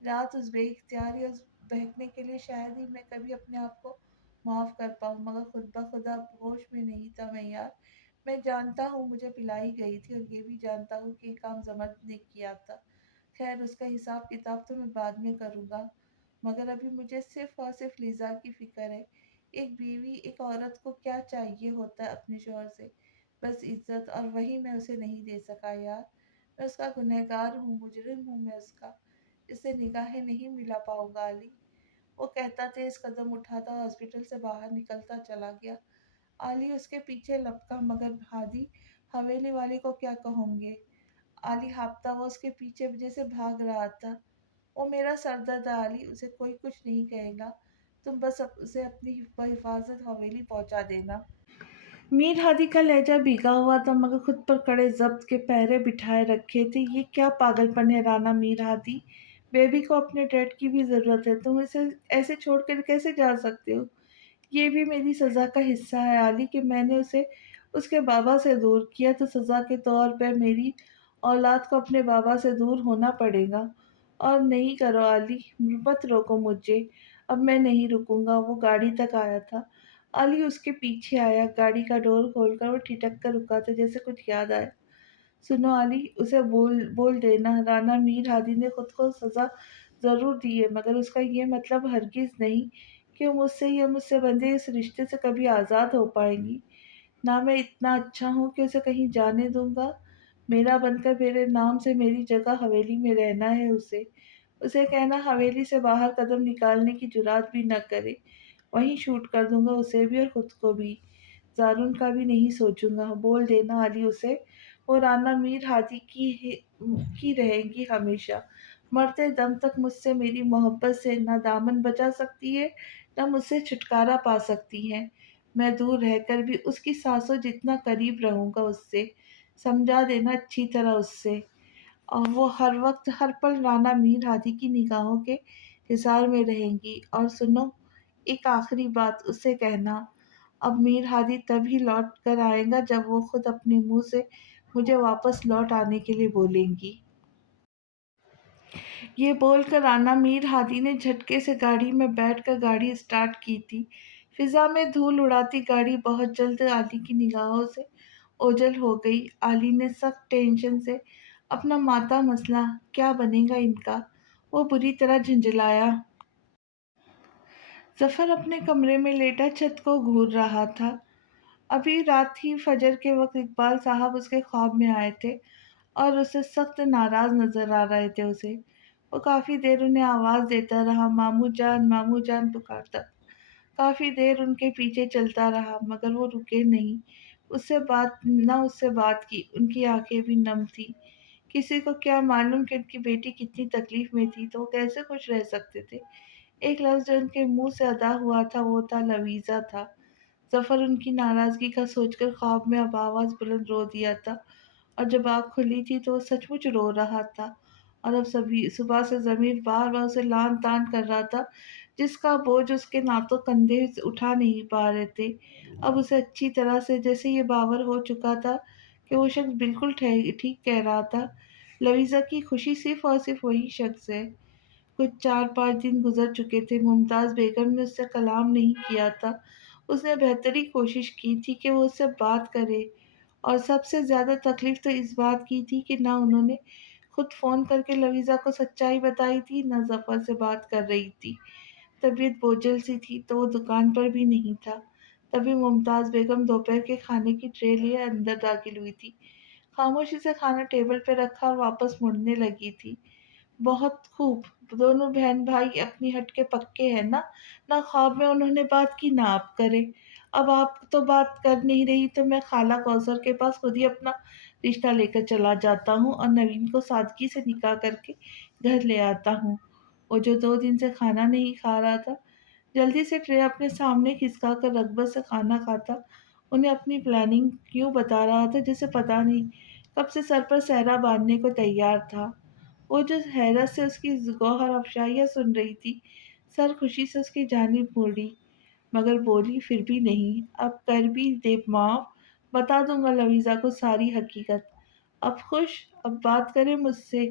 रात उस बेइख्तियारी और बहकने के लिए शायद ही मैं कभी अपने आप को माफ कर पाऊँ, मगर खुद ब खुदा होश में नहीं था मैं यार। मैं जानता हूँ मुझे पिलाई गई थी और ये भी जानता हूँ कि ये काम जमर ने किया था। खैर, उसका हिसाब किताब तो मैं बाद में करूँगा, मगर अभी मुझे सिर्फ और सिर्फ लिज़ा की फ़िक्र है। एक बीवी, एक औरत को क्या चाहिए होता है अपने शौहर से? बस इज़्ज़त, और वही मैं उसे नहीं दे सका यार। मैं उसका गुनहगार हूँ, मुजरिम हूँ मैं उसका। इससे निगाहें नहीं मिला पाऊँगा अली। वो कहता तेज कदम उठाता हॉस्पिटल से बाहर निकलता चला गया। आली उसके पीछे लपका, मगर हादी हवेली वाले को क्या कहोगे? आली हाँफता हुआ उसके पीछे जैसे भाग रहा था। वो मेरा सरदर्द है आली, उसे कोई कुछ नहीं कहेगा। तुम बस उसे अपनी हिफाजत हवेली पहुंचा देना। मीर हादी का लहजा भीगा हुआ था, मगर खुद पर कड़े जब्त के पहरे बिठाए रखे थे। ये क्या पागलपन है राना मीर हादी? बेबी को अपने डैड की भी जरूरत है, तुम इसे ऐसे छोड़कर कैसे जा सकते हो? ये भी मेरी सज़ा का हिस्सा है आली कि मैंने उसे उसके बाबा से दूर किया, तो सज़ा के तौर पे मेरी औलाद को अपने बाबा से दूर होना पड़ेगा। और नहीं करो आली, मत रोको मुझे। अब मैं नहीं रुकूंगा। वो गाड़ी तक आया था। आली उसके पीछे आया। गाड़ी का डोर खोलकर वो ठिठक कर रुका था, जैसे कुछ याद आया। सुनो आली, उसे बोल बोल देना राना मीर हादी ने खुद को सज़ा ज़रूर दी है, मगर उसका ये मतलब हरगिज़ नहीं कि वो मुझसे या मुझसे बंधे इस रिश्ते से कभी आज़ाद हो पाएगी। ना मैं इतना अच्छा हूँ कि उसे कहीं जाने दूंगा। मेरा बनकर मेरे नाम से मेरी जगह हवेली में रहना है उसे। उसे कहना हवेली से बाहर कदम निकालने की जुरात भी न करे। वहीं शूट कर दूंगा उसे भी और खुद को भी। ज़ारुन का भी नहीं सोचूंगा। बोल देना अली उसे, वो राना मीर हादी की रहेगी हमेशा। मरते दम तक मुझसे मेरी मोहब्बत से न दामन बचा सकती है, न मुझसे छुटकारा पा सकती है। मैं दूर रहकर भी उसकी सांसों जितना करीब रहूंगा उससे। समझा देना अच्छी तरह उससे। और वो हर वक्त हर पल राना मीर हादी की निगाहों के हिसार में रहेंगी। और सुनो, एक आखिरी बात उससे कहना, अब मीर हादी तभी लौट कर आएगा जब वो खुद अपने मुंह से मुझे वापस लौट आने के लिए बोलेंगी। ये बोलकर राना मीर हादी ने झटके से गाड़ी में बैठकर गाड़ी स्टार्ट की थी। फिजा में धूल उड़ाती गाड़ी बहुत जल्द आली की निगाहों से ओझल हो गई। आली ने सख्त टेंशन से अपना माता मसला क्या बनेगा इनका। वो बुरी तरह झुंझलाया। जफर अपने कमरे में लेटा छत को घूर रहा था। अभी रात ही फजर के वक्त इकबाल साहब उसके ख्वाब में आए थे और उससे सख्त नाराज नजर आ रहे थे उसे। वो काफी देर उन्हें आवाज देता रहा, मामू जान पुकारता। काफी देर उनके पीछे चलता रहा मगर वो रुके नहीं। उससे बात की, उनकी आंखें भी नम थी। किसी को क्या मालूम कि उनकी बेटी कितनी तकलीफ में थी, तो वो कैसे खुश रह सकते थे। एक लफ्ज जो उनके मुंह से अदा हुआ था वो था लवीजा था। जफर उनकी नाराजगी का सोचकर ख्वाब में अब आवाज बुलंद रो दिया था, और जब आँख खुली थी तो वो सचमुच रो रहा था। और अब सभी सुबह से ज़मीर बार बार उसे लान तान कर रहा था, जिसका बोझ उसके नातों कंधे से उठा नहीं पा रहे थे। अब उसे अच्छी तरह से जैसे ये बावर हो चुका था कि वो शख्स बिल्कुल ठीक कह रहा था। लवीज़ा की खुशी सिर्फ और सिर्फ वही शख्स है। कुछ 4-5 दिन गुजर चुके थे। मुमताज़ बेगम ने उससे कलाम नहीं किया था। उसने बेहतरी कोशिश की थी कि वो उससे बात करे, और सबसे ज़्यादा तकलीफ तो इस बात की थी कि ना उन्होंने खुद फ़ोन करके लवीज़ा को सच्चाई बताई थी, ना ज़फ़र से बात कर रही थी। तबीयत बोझिल सी थी तो वो दुकान पर भी नहीं था। तभी मुमताज़ बेगम दोपहर के खाने की ट्रे लिए अंदर दाखिल हुई थी। खामोशी से खाना टेबल पर रखा और वापस मुड़ने लगी थी। बहुत खूब, दोनों बहन भाई अपनी हट के पक्के हैं ना। ना ख्वाब में उन्होंने बात की, ना आप करे। अब आप तो बात कर नहीं रही तो मैं खाला कौसर के पास खुद ही अपना रिश्ता लेकर चला जाता हूँ और नवीन को सादगी से निकाह करके घर ले आता हूँ। वो जो 2 दिन से खाना नहीं खा रहा था, जल्दी से ट्रे अपने सामने खिसका कर रगबत से खाना खाता उन्हें अपनी प्लानिंग क्यों बता रहा था, जिसे पता नहीं कब से सर पर सहरा बांधने को तैयार था। वो जो हैरत से उसकी गौहर अफ़शाइयाँ सुन रही थी, सर खुशी से उसकी जानिब मोड़ी, मगर बोली फिर भी नहीं। अब कर भी दे माफ़, बता दूँगा लवीज़ा को सारी हकीकत। अब खुश, अब बात करे मुझसे।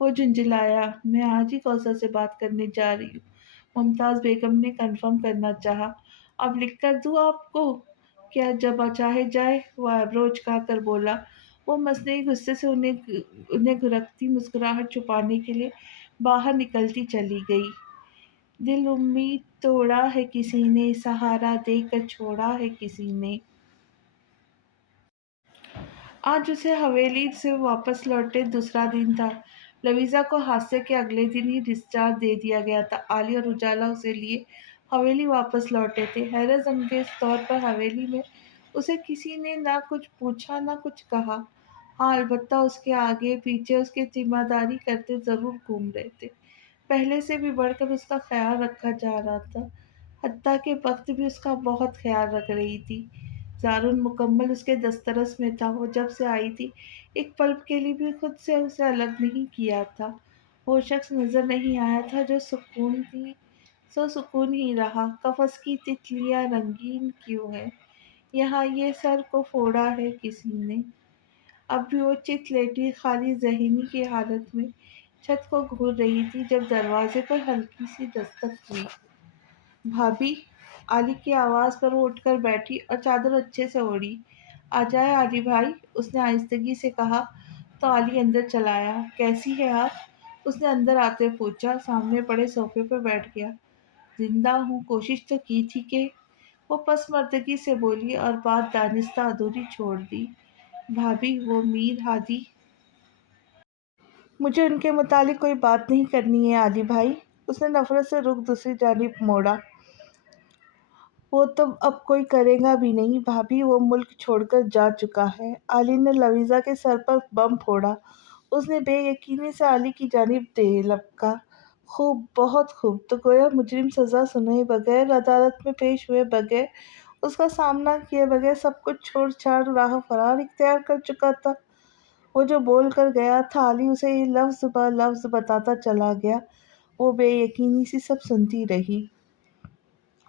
वो झुंझलाया, मैं आज ही कौसर से बात करने जा रही हूँ। मुमताज़ बेगम ने कन्फर्म करना चाहा। अब लिख कर दूँ आपको? क्या जब चाहे जाए, वो आइब्रो उचकाकर बोला। वो मसनई गुस्से से उन्हें घुरकती मुस्कुराहट छुपाने के लिए बाहर निकलती चली गई। दिल उम्मीद तोड़ा है किसी ने, सहारा देकर छोड़ा है किसी ने। आज उसे हवेली से वापस लौटे दूसरा दिन था। लवीज़ा को हादसे के अगले दिन ही डिस्चार्ज दे दिया गया था। आली और उजाला उसे लिए हवेली वापस लौटे थे। हैरत अंगेज तौर पर हवेली में उसे किसी ने ना कुछ पूछा ना कुछ कहा। हाँ, अलबत्ता उसके आगे पीछे उसकी तीमारदारी करते ज़रूर घूम रहे थे। पहले से भी बढ़कर उसका ख्याल रखा जा रहा था। हत्ता के वक्त भी उसका बहुत ख्याल रख रही थी। ज़ारुल मुकम्मल उसके दस्तरस में था। वो जब से आई थी, एक पल के लिए भी खुद से उसे अलग नहीं किया था। वो शख्स नज़र नहीं आया था जो सुकून थी, सो सुकून ही रहा। कफ़स की तितलियाँ रंगीन क्यों हैं, यहाँ ये सर को फोड़ा है किसी ने। अब भी वो चित लेटी खाली ज़हनी की हालत में छत को घूर रही थी जब दरवाज़े पर हल्की सी दस्तक हुई। भाभी, आली की आवाज़ पर वो उठकर बैठी और चादर अच्छे से ओढ़ी। आ जाए आली भाई, उसने आहिस्तगी से कहा तो आली अंदर चला आया। कैसी है आप? उसने अंदर आते पूछा। सामने पड़े सोफे पर बैठ गया। जिंदा हूँ, कोशिश तो की थी कि, वो पसमर्दगी से बोली और बात दानिस्ता अधूरी छोड़ दी। भाभी, वो मीर हादी, मुझे उनके मुतालिक कोई बात नहीं करनी है आली भाई। उसने नफरत से रुख दूसरी जानिब मोड़ा। वो तो अब कोई करेगा भी नहीं भाभी, वो मुल्क छोड़कर जा चुका है। आली ने लवीज़ा के सर पर बम फोड़ा। उसने बेयकीनी से आली की जानिब लपका। खूब, बहुत खूब। तो गोया मुजरिम सज़ा सुने बगैर, अदालत में पेश हुए बगैर, उसका सामना किए बगैर सब कुछ छोड़ छाड़ राह फरार इख्तियार कर चुका था। वो जो बोल कर गया था, आली उसे लफ्ज़ ब लफ्ज़ बताता चला गया। वो बेयकीनी सी सब सुनती रही।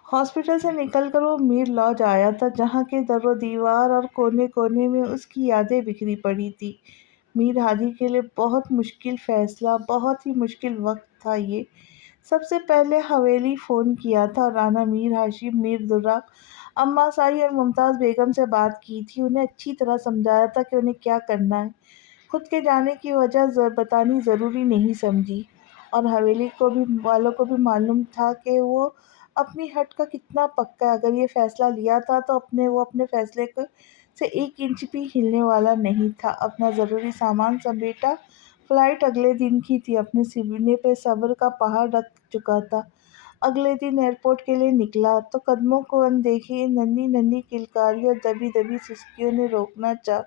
हॉस्पिटल से निकलकर वो मीर लॉज आया था, जहाँ के दरो दीवार और कोने कोने में उसकी यादें बिखरी पड़ी थी। मीर हादी के लिए बहुत मुश्किल फैसला, बहुत ही मुश्किल वक्त था ये। सबसे पहले हवेली फ़ोन किया था और राना मीर हाशिम, मीर दुर्रा, अम्मा साई और मुमताज़ बेगम से बात की थी। उन्हें अच्छी तरह समझाया था कि उन्हें क्या करना है। خود کے جانے کی وجہ بتانی ضروری نہیں سمجھی، اور حویلی کو بھی والوں کو بھی معلوم تھا کہ وہ اپنی ہٹ کا کتنا پکا ہے۔ اگر یہ فیصلہ لیا تھا تو وہ اپنے فیصلے کو سے 1 انچ بھی ہلنے والا نہیں تھا۔ اپنا ضروری سامان سمیٹا، فلائٹ اگلے دن کی تھی، اپنے سینے پہ صبر کا پہاڑ رکھ چکا تھا۔ اگلے دن ایئرپورٹ کے لیے نکلا تو قدموں کو اندیکھی ننھی ننھی کلکاریوں اور دبی دبی سسکیوں نے روکنا چاہا،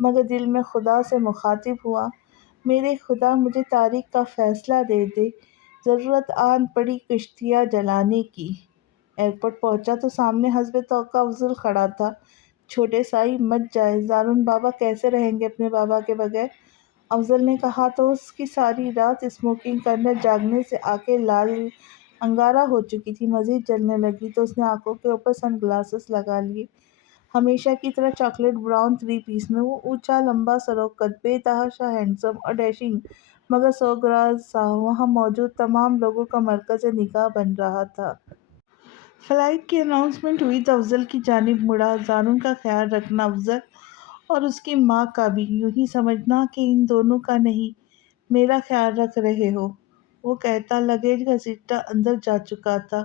مگر دل میں خدا سے مخاطب ہوا، میرے خدا مجھے تاریخ کا فیصلہ دے دے، ضرورت آن پڑی کشتیاں جلانے کی۔ ایئرپورٹ پہنچا تو سامنے حسب توقع افضل کھڑا تھا۔ چھوٹے سائی مت جائے، زارن بابا کیسے رہیں گے اپنے بابا کے بغیر؟ افضل نے کہا تو اس کی ساری رات اسموکنگ کرنے جاگنے سے آنکھیں لال انگارہ ہو چکی تھی، مزید جلنے لگی تو اس نے آنکھوں کے اوپر سن گلاسز لگا لیے۔ ہمیشہ کی طرح چاکلیٹ براؤن 3 پیس میں وہ اونچا لمبا سروقت، بے تحاشا ہینڈسم اور ڈیشنگ، مگر سوگراز سا وہاں موجود تمام لوگوں کا مرکز نگاہ بن رہا تھا۔ فلائٹ کی اناؤنسمنٹ ہوئی تو افضل کی جانب مڑا، زارن کا خیال رکھنا افضل، اور اس کی ماں کا بھی، یوں ہی سمجھنا کہ ان دونوں کا نہیں، میرا خیال رکھ رہے ہو، وہ کہتا لگیج گھسیٹتا اندر جا چکا تھا۔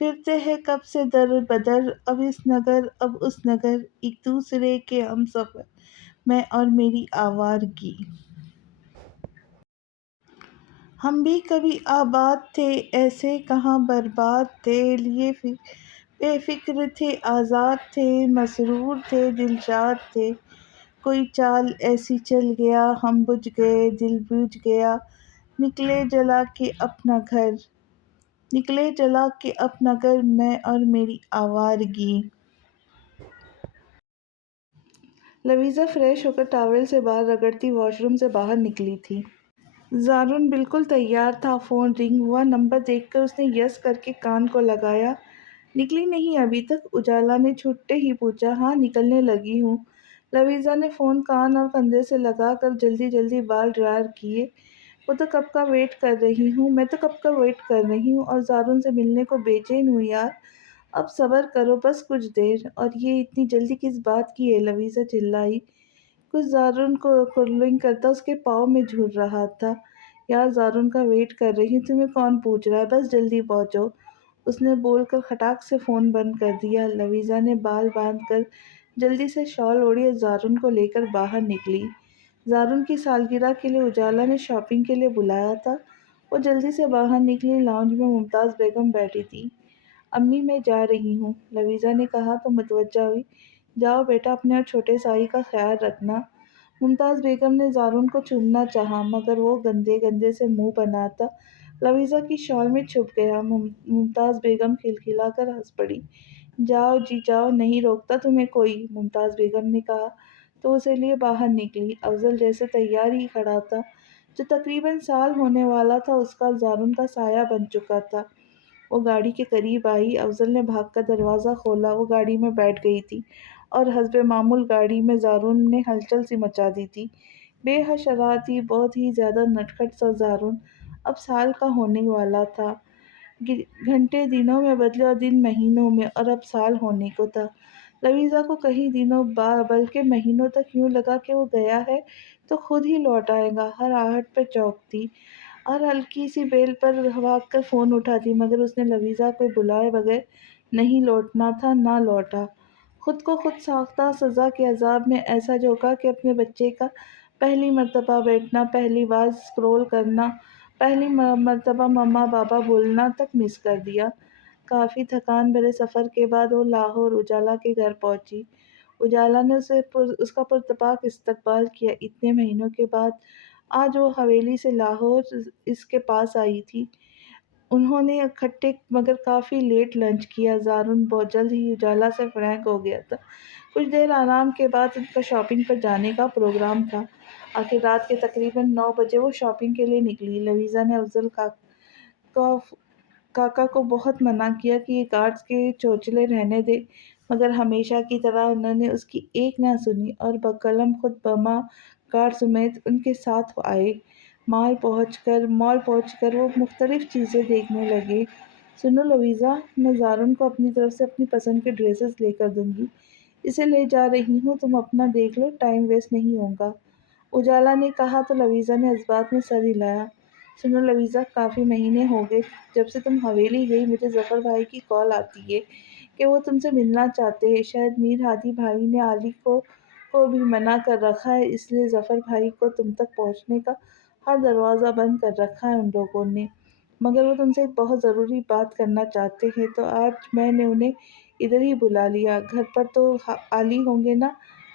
پھرتے ہیں کب سے در بدر، اب اس نگر اب اس نگر، ایک دوسرے کے ہم سفر، میں اور میری آوارگی۔ ہم بھی کبھی آباد تھے، ایسے کہاں برباد تھے، لیے بے فکر تھے، آزاد تھے، مسرور تھے، دلشاد تھے۔ کوئی چال ایسی چل گیا، ہم بجھ گئے، دل بجھ گیا، نکلے جلا کے اپنا گھر، نکلے جلا کے اپنا گھر، میں اور میری آوارگی۔ لویزا فریش ہو کر ٹاول سے بال رگڑتی واش روم سے باہر نکلی تھی۔ زارن بالکل تیار تھا۔ فون رنگ ہوا، نمبر دیکھ کر اس نے یس کر کے کان کو لگایا۔ نکلی نہیں ابھی تک؟ اجالا نے چھوٹتے ہی پوچھا۔ ہاں نکلنے لگی ہوں۔ لویزا نے فون کان اور کندھے سے لگا کر جلدی جلدی بال ڈرائر کیے۔ وہ تو کب کا ویٹ کر رہی ہوں، میں تو کب کا ویٹ کر رہی ہوں اور زارن سے ملنے کو بے چین ہوں یار، اب صبر کرو بس کچھ دیر۔ اور یہ اتنی جلدی کس بات کی ہے؟ لویزا چلائی۔ کچھ زارن کو کرلنگ کرتا اس کے پاؤں میں جھول رہا تھا۔ یار زارن کا ویٹ کر رہی ہوں، تمہیں کون پوچھ رہا ہے، بس جلدی پہنچو، اس نے بول کر کھٹاک سے فون بند کر دیا۔ لویزا نے بال باندھ کر جلدی سے شال اوڑھی اور زارن کو لے کر باہر نکلی۔ زارن کی سالگرہ کے لیے اجالا نے شاپنگ کے لیے بلایا تھا۔ وہ جلدی سے باہر نکلی۔ لاؤنج میں ممتاز بیگم بیٹھی تھی۔ امی میں جا رہی ہوں، لویزا نے کہا تو متوجہ ہوئی۔ جاؤ بیٹا، اپنے اور چھوٹے سائی کا خیال رکھنا۔ ممتاز بیگم نے زارن کو چومنا چاہا مگر وہ گندے گندے سے منہ بناتا لویزا کی شال میں چھپ گیا۔ ممتاز بیگم کھلکھلا کر ہنس پڑی۔ جاؤ جی جاؤ، نہیں روکتا تمہیں کوئی، ممتاز بیگم نے کہا تو اسے لیے باہر نکلی۔ افضل جیسے تیار ہی کھڑا تھا، جو تقریباً سال ہونے والا تھا اس کا زارن کا سایہ بن چکا تھا۔ وہ گاڑی کے قریب آئی۔ افضل نے بھاگ کر دروازہ کھولا۔ وہ گاڑی میں بیٹھ گئی تھی اور حسب معمول گاڑی میں زارن نے ہلچل سی مچا دی تھی۔ بے حد شرارتی، بہت ہی زیادہ نٹکھٹ سا زارن اب سال کا ہونے والا تھا۔ گھنٹے دنوں میں بدلے اور دن مہینوں میں، اور اب سال ہونے کو تھا۔ لویزا کو کئی دنوں بلکہ مہینوں تک یوں لگا کہ وہ گیا ہے تو خود ہی لوٹ آئے گا۔ ہر آہٹ پہ چونکتی، ہر ہلکی سی بیل پر بھاگ کر فون اٹھاتی، مگر اس نے لویزا کو بلائے بغیر نہیں لوٹنا تھا، نہ لوٹا۔ خود کو خود ساختہ سزا کے عذاب میں ایسا جھونکا کہ اپنے بچے کا پہلی مرتبہ بیٹھنا، پہلی بار اسکرول کرنا، پہلی مرتبہ مما بابا بولنا تک مس کر دیا۔ کافی تھکان بھرے سفر کے بعد وہ لاہور اجالا کے گھر پہنچی۔ اجالا نے اس کا پرتپاک استقبال کیا۔ اتنے مہینوں کے بعد آج وہ حویلی سے لاہور اس کے پاس آئی تھی۔ انہوں نے اکٹھے مگر کافی لیٹ لنچ کیا۔ زارن بہت جلد ہی اجالا سے فرینک ہو گیا تھا۔ کچھ دیر آرام کے بعد ان کا شاپنگ پر جانے کا پروگرام تھا۔ آخر رات کے تقریباً 9 بجے وہ شاپنگ کے لیے نکلی۔ لویزا نے افضل کاکا کو بہت منع کیا کہ یہ کارڈز کے چوچلے رہنے دے، مگر ہمیشہ کی طرح انہوں نے اس کی ایک نہ سنی اور بقلم خود بما کارڈ سمیت ان کے ساتھ آئے۔ مال پہنچ کر وہ مختلف چیزیں دیکھنے لگے۔ سنو لویزا، میں زارن کو اپنی طرف سے اپنی پسند کے ڈریسز لے کر دوں گی، اسے لے جا رہی ہوں، تم اپنا دیکھ لو، ٹائم ویسٹ نہیں ہوگا۔ اجالا نے کہا تو لویزا نے اس بات میں سر ہلایا۔ سنو لویزا، کافی مہینے ہو گئے جب سے تم حویلی گئی، مجھے ظفر بھائی کی کال آتی ہے کہ وہ تم سے ملنا چاہتے ہیں۔ شاید میر ہادی بھائی نے علی کو بھی منع کر رکھا ہے، اس لیے ظفر بھائی کو تم تک پہنچنے کا ہر دروازہ بند کر رکھا ہے ان لوگوں نے، مگر وہ تم سے ایک بہت ضروری بات کرنا چاہتے ہیں، تو آج میں نے انہیں ادھر ہی بلا لیا۔ گھر پر تو علی ہوں گے نا؟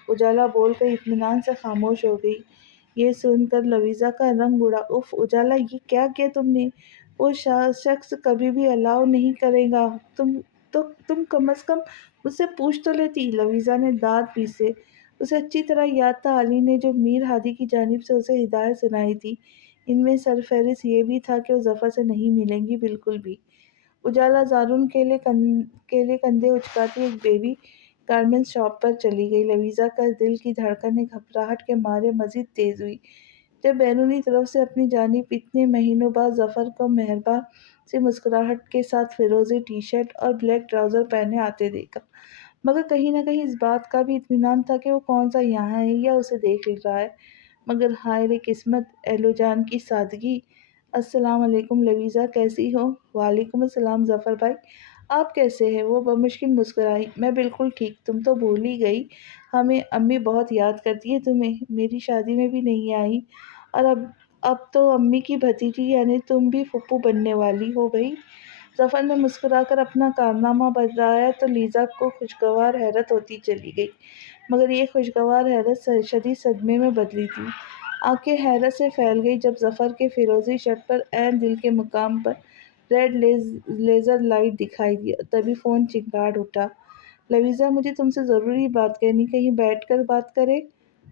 اجالا بول کر اطمینان سے خاموش ہو گئی۔ یہ سن کر لویزا کا رنگ اڑا۔ اف اجالا، یہ کیا کیا تم نے؟ وہ شخص کبھی بھی الاؤ نہیں کرے گا۔ تم کم از کم مجھ سے پوچھ تو لیتی۔ لویزا نے دانت پیسے۔ اسے اچھی طرح یاد تھا علی نے جو میر ہادی کی جانب سے اسے ہدایت سنائی تھی، ان میں سرفہرست یہ بھی تھا کہ وہ ظفر سے نہیں ملیں گی بالکل بھی۔ اجالا زارن کے لیے کندھے اچکاتی ایک بیبی گارمنٹس شاپ پر چلی گئی۔ لویزا کا دل کی دھڑکنیں گھبراہٹ کے مارے مزید تیز ہوئی جب بیرونی طرف سے اپنی جانب اتنے مہینوں بعد ظفر کو مہربان سی مسکراہٹ کے ساتھ فیروزی ٹی شرٹ اور بلیک ٹراؤزر پہنے آتے دیکھا، مگر کہیں نہ کہیں اس بات کا بھی اطمینان تھا کہ وہ کون سا یہاں ہے یا اسے دیکھ رہا ہے، مگر ہائے رے قسمت، اہل و جان کی سادگی۔ السلام علیکم لویزا، کیسی ہو؟ وعلیکم السلام ظفر بھائی، آپ کیسے ہیں؟ وہ بمشکل مسکرائی۔ میں بالکل ٹھیک، تم تو بھول ہی گئی، ہمیں امی بہت یاد کرتی ہے تمہیں، میری شادی میں بھی نہیں آئی، اور اب تو امی کی بھتیجی یعنی تم بھی پھپھو بننے والی ہو بھائی۔ ظفر نے مسکرا کر اپنا کارنامہ بتایا تو لیزا کو خوشگوار حیرت ہوتی چلی گئی، مگر یہ خوشگوار حیرت شدید صدمے میں بدلی تھی۔ آنکھیں حیرت سے پھیل گئی جب ظفر کے فیروزی شرٹ پر عین دل کے مقام پر ریڈ لیزر لائٹ دکھائی دی، تبھی فون چنگاڑ اٹھا۔ لویزا، مجھے تم سے ضروری بات کہنی، کہیں بیٹھ کر بات کریں؟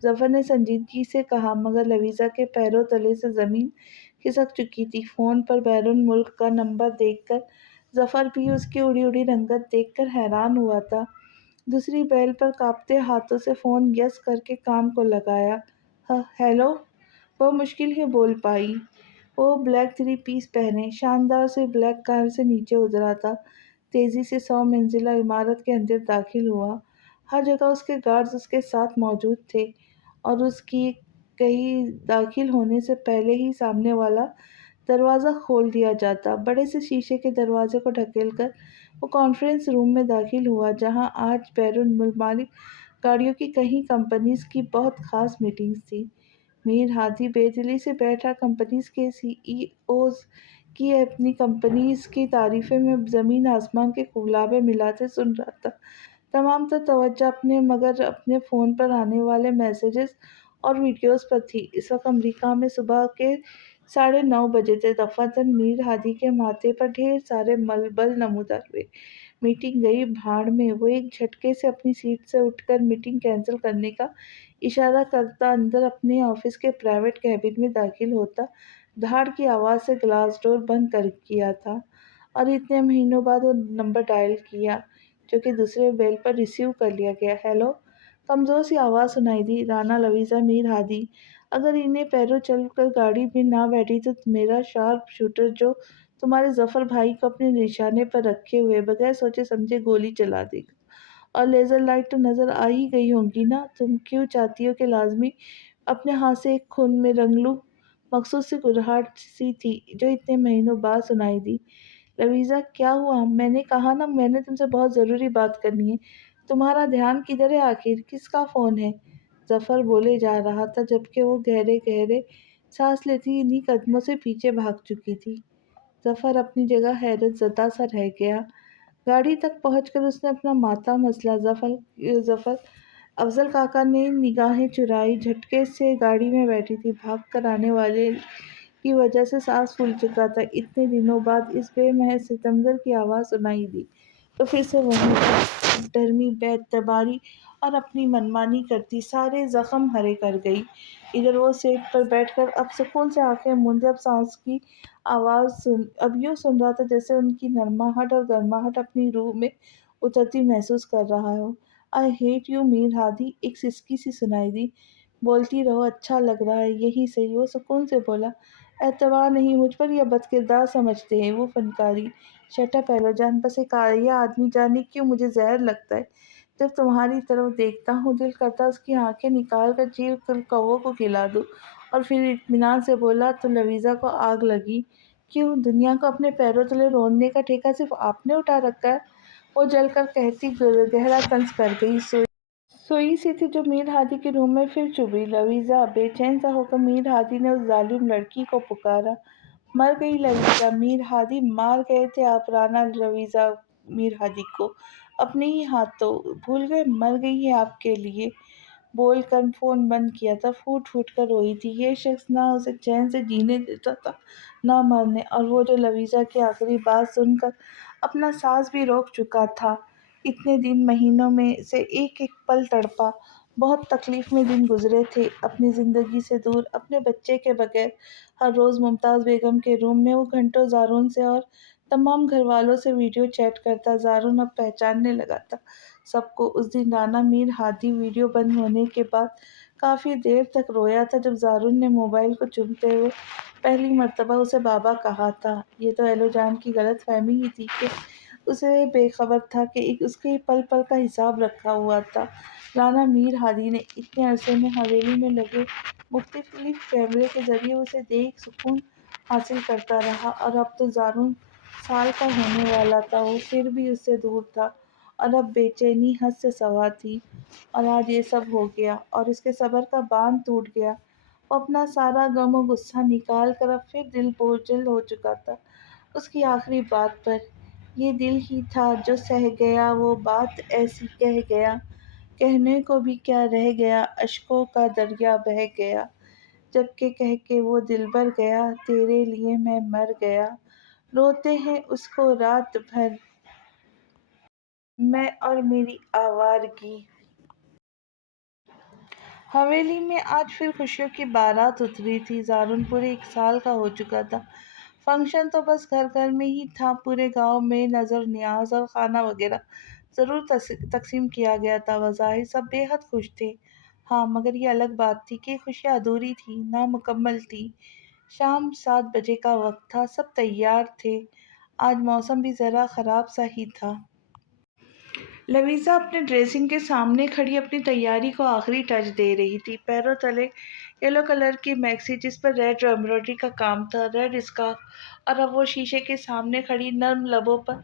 ظفر نے سنجیدگی سے کہا، مگر لویزا کے پیروں تلے سے زمین کھسک چکی تھی۔ فون پر بیرون ملک کا نمبر دیکھ کر ظفر بھی اس کی اڑی اڑی رنگت دیکھ کر حیران ہوا تھا۔ دوسری بیل پر کانپتے ہاتھوں سے فون یس کر کے کان کو لگایا۔ ہیلو، وہ مشکل ہی بول پائی۔ وہ بلیک تھری پیس پہنے شاندار سی بلیک کار سے نیچے اترا تھا، تیزی سے 100 منزلہ عمارت کے اندر داخل ہوا۔ ہر جگہ اس کے گارڈز اس کے ساتھ موجود تھے، اور اس کی کہیں داخل ہونے سے پہلے ہی سامنے والا دروازہ کھول دیا جاتا۔ بڑے سے شیشے کے دروازے کو ڈھکیل کر وہ کانفرنس روم میں داخل ہوا، جہاں آج بیرون ممالک گاڑیوں کی کئی کمپنیز کی بہت خاص میٹنگز تھی۔ میر ہادی بے دلی سے بیٹھا کمپنیز کے سی ای اوز کی اپنی کمپنیز کی تعریفیں میں زمین آسمان کے قلابے ملاتے سن رہا تھا۔ تمام تر توجہ مگر اپنے فون پر آنے والے میسیجز اور ویڈیوز پر تھی۔ اس وقت امریکہ میں صبح کے 9:30 بجے تھے۔ دفاتر میر ہادی کے ماتھے پر ڈھیر سارے ملبل نمودار ہوئے۔ میٹنگ گئی بھاڑ میں۔ وہ ایک جھٹکے سے اپنی سیٹ سے اٹھ کر میٹنگ کینسل کرنے کا اشارہ کرتا اندر اپنے آفس کے پرائیویٹ کیبن میں داخل ہوتا، دھاڑ کی آواز سے گلاس ڈور بند کر کیا تھا، اور اتنے مہینوں بعد وہ نمبر ڈائل کیا جو کہ دوسرے بیل پر ریسیو کر لیا گیا۔ ہیلو، کمزور سی آواز سنائی دی۔ رانا لویزا، میر ہادی، اگر انہیں پیروں چل کر گاڑی میں نہ بیٹھی تو میرا شارپ شوٹر جو تمہارے ظفر بھائی کو اپنے نشانے پر رکھے ہوئے بغیر سوچے سمجھے گولی چلا دے گا۔ اور لیزر لائٹ تو نظر آ ہی گئی ہوں گی نا؟ تم کیوں چاہتی ہو کہ لازمی اپنے ہاتھ سے ایک خون میں رنگ لوں؟ مخصوص سی گرہٹ سی تھی جو اتنے مہینوں بعد سنائی دی۔ لویزا، کیا ہوا؟ میں نے کہا نا، میں نے تم سے بہت ضروری بات کرنی ہے۔ تمہارا دھیان کدھر ہے آخر؟ کس کا فون ہے؟ ظفر بولے جا رہا تھا جبکہ وہ گہرے گہرے سانس لیتی انہی قدموں سے پیچھے بھاگ چکی تھی۔ ظفر اپنی جگہ حیرت زدہ سا رہ گیا۔ گاڑی تک پہنچ کر اس نے اپنا ماتھا مسلا۔ ظفر، افضل کاکا نے نگاہیں چرائی۔ جھٹکے سے گاڑی میں بیٹھی تھی، بھاگ کر آنے والے کی وجہ سے سانس پھول چکا تھا۔ اتنے دنوں بعد اس بے محض ستمگر کی آواز سنائی دی تو پھر سے وہیں پر ڈرمی، بے اعتباری اور اپنی منمانی کرتی سارے زخم ہرے کر گئی۔ ادھر وہ سیٹ پر بیٹھ کر اب سکون سے آنکھیں مونجے اب سانس کی آواز اب یوں سن رہا تھا جیسے ان کی نرماہٹ اور گرماہٹ اپنی روح میں اترتی محسوس کر رہا ہو۔ آئی ہیٹ یو میر ہادی، ایک سسکی سی سنائی دی۔ بولتی رہو، اچھا لگ رہا ہے، یہی صحیح، وہ سکون سے بولا۔ اعتبار نہیں مجھ پر یا بد کردار سمجھتے ہیں وہ فنکاری؟ شٹ اپ اہل و جان، بس ایک آدمی جانے کیوں مجھے زہر لگتا ہے جب تمہاری طرف دیکھتا ہوں دل کرتا اس کی آنکھیں نکال کر چیل کر کووں کو کھلا دوں۔ اور پھر اطمینان سے بولا، تو لویزا کو آگ لگی؟ کیوں؟ دنیا کو اپنے پیروں تلے روننے کا ٹھیکہ صرف آپ نے اٹھا رکھا ہے؟ وہ جل کر کہتی گہرا طنز کر گئی۔ سوئی سی تھی جو میر ہادی کے روم میں پھر چبھی۔ لویزا! بے چین سا ہو کر میر ہادی نے اس ظالم لڑکی کو پکارا۔ مر گئی لویزا! میر ہادی مار گئے تھے آپ رانا لویزا میر ہادی کو اپنے ہی ہاتھوں، بھول گئے؟ مر گئی ہے آپ کے لیے بول کر فون بند کیا تھا۔ پھوٹ پھوٹ کر روئی تھی۔ یہ شخص نہ اسے چین سے جینے دیتا تھا نہ مرنے، اور وہ جو لویزا کی آخری بات سن کر اپنا سانس بھی روک چکا تھا۔ اتنے دن مہینوں میں سے ایک ایک پل تڑپا، بہت تکلیف میں دن گزرے تھے اپنی زندگی سے دور، اپنے بچے کے بغیر۔ ہر روز ممتاز بیگم کے روم میں وہ گھنٹوں زارون سے اور تمام گھر والوں سے ویڈیو چیٹ کرتا۔ زارون اب پہچاننے لگا تھا سب کو۔ اس دن رانا میر ہادی ویڈیو بند ہونے کے بعد کافی دیر تک رویا تھا جب زارون نے موبائل کو چومتے ہوئے پہلی مرتبہ اسے بابا کہا تھا۔ یہ تو ایلو جان کی غلط فہمی ہی تھی کہ اسے بے خبر تھا کہ اس کے پل پل کا حساب رکھا ہوا تھا۔ رانا میر ہادی نے اتنے عرصے میں حویلی میں لگے مختلف کیمرے کے ذریعے اسے دیکھ سکون حاصل کرتا رہا، اور اب تو زارون سال کا ہونے والا تھا، وہ پھر بھی اس سے دور تھا، اور اب بے چینی حد سے سوا تھی۔ اور آج یہ سب ہو گیا اور اس کے صبر کا باندھ ٹوٹ گیا۔ وہ اپنا سارا غم و غصہ نکال کر اب پھر دل بوجھل ہو چکا تھا اس کی آخری بات پر۔ یہ دل ہی تھا جو سہ گیا، وہ بات ایسی کہہ گیا، کہنے کو بھی کیا رہ گیا، اشکوں کا دریا بہہ گیا، جب کہ کہہ کے وہ دلبر گیا، تیرے لیے میں مر گیا، روتے ہیں اس کو رات بھر میں اور میری آوارگی۔ حویلی میں آج پھر خوشیوں کی بارات اتری تھی۔ زارون پورے 1 سال کا ہو چکا تھا۔ فنکشن تو بس گھر گھر میں ہی تھا، پورے گاؤں میں نظر نیاز اور کھانا وغیرہ ضرور تقسیم کیا گیا تھا۔ بظاہر سب بے حد خوش تھے، ہاں، مگر یہ الگ بات تھی کہ خوشیاں ادھوری تھیں، نامکمل تھیں۔ شام 7 بجے کا وقت تھا، سب تیار تھے۔ آج موسم بھی ذرا خراب سا ہی تھا۔ لویزا اپنے ڈریسنگ کے سامنے کھڑی اپنی تیاری کو آخری ٹچ دے رہی تھی۔ پیروں تلے یلو کلر کی میکسی جس پر ریڈ ایمبرائڈری کا کام تھا، ریڈ اسکارف، اور اب وہ شیشے کے سامنے کھڑی نرم لبوں پر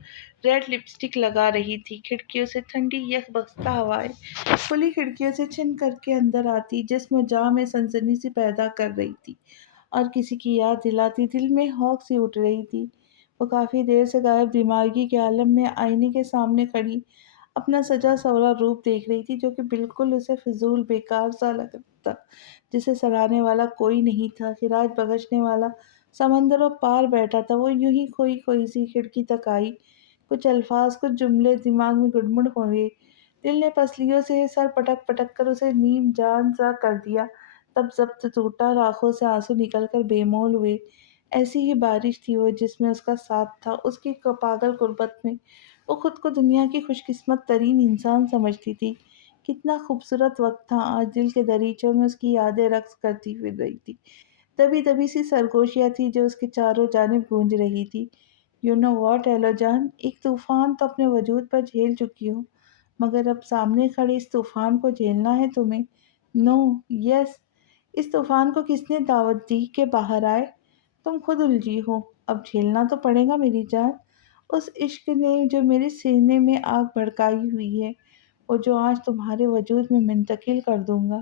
ریڈ لپسٹک لگا رہی تھی۔ کھڑکیوں سے ٹھنڈی یخ بستہ ہوائیں کھلی کھڑکیوں سے چھن کر کے اندر آتی، جسم و جاں میں سنسنی سی پیدا کر رہی تھی اور کسی کی یاد دلاتی۔ دل میں ہوک سی اٹھ رہی تھی۔ وہ کافی دیر سے غائب دماغی کے عالم میں آئینے کے سامنے کھڑی اپنا سجا سنورا روپ دیکھ رہی تھی، جو کہ بالکل اسے فضول بیکار سا لگتا تھا، جسے سراہنے والا کوئی نہیں تھا۔ خراج بخشنے والا سمندروں پار بیٹھا تھا۔ وہ یوں ہی کھوئی کھوئی سی کھڑکی تک آئی، کچھ الفاظ، کچھ جملے دماغ میں گڑمڑ ہوئے۔ دل نے پسلیوں سے سر پٹک پٹک کر اسے نیم جان سا کر دیا۔ تب ضبط ٹوٹا، آنکھوں سے آنسو نکل کر بے مول ہوئے۔ ایسی ہی بارش تھی وہ جس میں اس کا ساتھ تھا، اس کی پاگل غربت میں۔ وہ خود کو دنیا کی خوش قسمت ترین انسان سمجھتی تھی۔ کتنا خوبصورت وقت تھا آج۔ دل کے دریچوں میں اس کی یادیں رقص کرتی پھر رہی تھی۔ دبی دبی سی سرگوشیاں تھیں جو اس کے چاروں جانب گونج رہی تھی۔ یو نو واٹ ایلو جان، ایک طوفان تو اپنے وجود پر جھیل چکی ہو، مگر اب سامنے کھڑے اس طوفان کو جھیلنا ہے تمہیں؟ نو، یس۔ اس طوفان کو کس نے دعوت دی کہ باہر آئے؟ تم خود الجھی ہو۔ اب جھیلنا تو پڑے گا میری جان۔ اس عشق نے جو میرے سینے میں آگ بھڑکائی ہوئی ہے، وہ جو آج تمہارے وجود میں منتقل کر دوں گا۔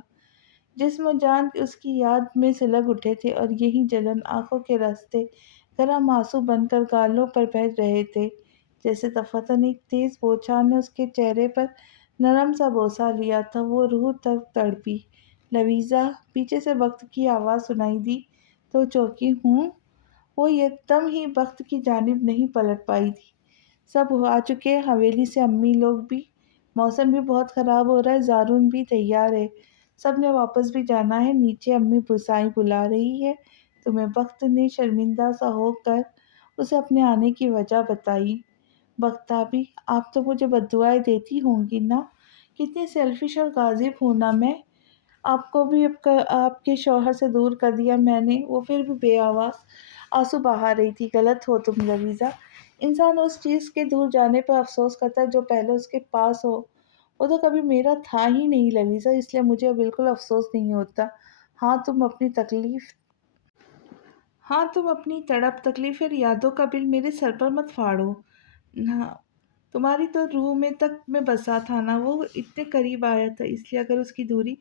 جسم و جان اس کی یاد میں سلگ اٹھے تھے، اور یہی جلن آنکھوں کے راستے گرم آنسو بن کر گالوں پر بہہ رہے تھے۔ جیسے دفعتاً ایک تیز بوچھار نے اس کے چہرے پر نرم سا بوسہ لیا تھا۔ وہ روح تک تڑپی۔ لویزا! پیچھے سے وقت کی آواز سنائی دی تو چونکی۔ ہوں۔ وہ یکدم ہی وقت کی جانب نہیں پلٹ پائی تھی۔ سب آ چکے، حویلی سے امی لوگ بھی۔ موسم بھی بہت خراب ہو رہا ہے، زارون بھی تیار ہے، سب نے واپس بھی جانا ہے۔ نیچے امی بسائی بلا رہی ہے تمہیں۔ وقت نے شرمندہ سا ہو کر اسے اپنے آنے کی وجہ بتائی۔ بختابی! آپ تو مجھے بددعائیں دیتی ہوں گی نا؟ کتنی سیلفش اور غاضب ہوں نا میں؟ آپ کو بھی آپ کے شوہر سے دور کر دیا میں نے۔ وہ پھر بھی بے آواز آنسو بہا رہی تھی۔ غلط ہو تم لویزا۔ انسان اس چیز کے دور جانے پر افسوس کرتا ہے جو پہلے اس کے پاس ہو۔ वो तो कभी मेरा था ही नहीं लवीज़ा, इसलिए मुझे बिल्कुल अफ़सोस नहीं होता। हाँ, तुम अपनी तकलीफ़ हाँ, तुम अपनी तड़प तकलीफ़ और यादों का बिल मेरे सर पर मत फाड़ो। हाँ, तुम्हारी तो रूह में तक मैं बसा था ना, वो इतने करीब आया था, इसलिए अगर उसकी दूरी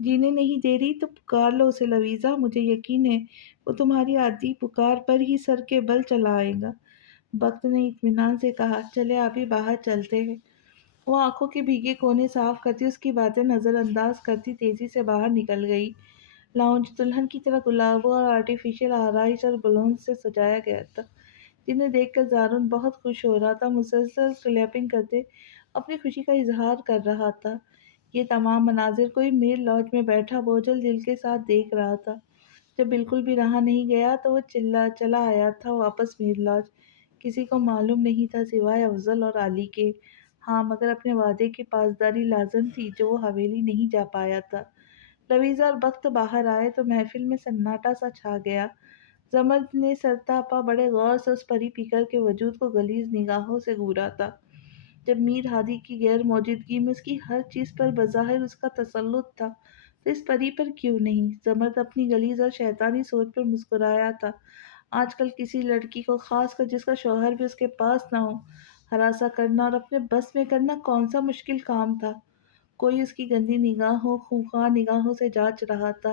जीने नहीं दे रही तो पुकार लो उसे लवीज़ा, मुझे यकीन है वो तुम्हारी आधी पुकार पर ही सर के बल चला आएगा। वक़्त ने इत्मीनान से कहा, चले अभी बाहर चलते हैं। वो आँखों के भीगे कोने साफ करती, उसकी बातें नज़रअंदाज करती तेज़ी से बाहर निकल गई। लाउंज दुल्हन की तरह गुलाबों और आर्टिफिशियल आराइश और बलून से सजाया गया था, जिन्हें देखकर ज़ारुन बहुत खुश हो रहा था, मुसलसल क्लैपिंग करते अपनी खुशी का इज़हार कर रहा था। ये तमाम मनाज़िर कोई मेल लॉज में बैठा बोझल दिल के साथ देख रहा था। जब बिल्कुल भी रहा नहीं गया तो वो चिल्ला चला आया था वापस मीर लॉज। किसी को मालूम नहीं था सिवाय अफ़ज़ल और अली के। हाँ, मगर अपने वादे की पासदारी लाज़िम थी जो वो हवेली नहीं जा पाया था। रवीज़ा और बख्त बाहर आए तो महफ़िल में सन्नाटा सा छा गया। ज़मर ने सरतापा बड़े गौर से उस परी पीकर के वजूद को गलीज़ निगाहों से घूरा था। जब मीर हादी की गैर मौजूदगी में उसकी हर चीज़ पर बज़ाहिर उसका तसल्लुत था, तो इस परी पर क्यों नहीं? ज़मर अपनी गलीज़ और शैतानी सोच पर मुस्कुराया था। आजकल किसी लड़की को, ख़ासकर जिसका शौहर भी उसके पास ना हो, हरासा करना और अपने बस में करना कौन-सा मुश्किल काम था। कोई उसकी गंदी निगाहों, खूंखार निगाहों से जांच रहा था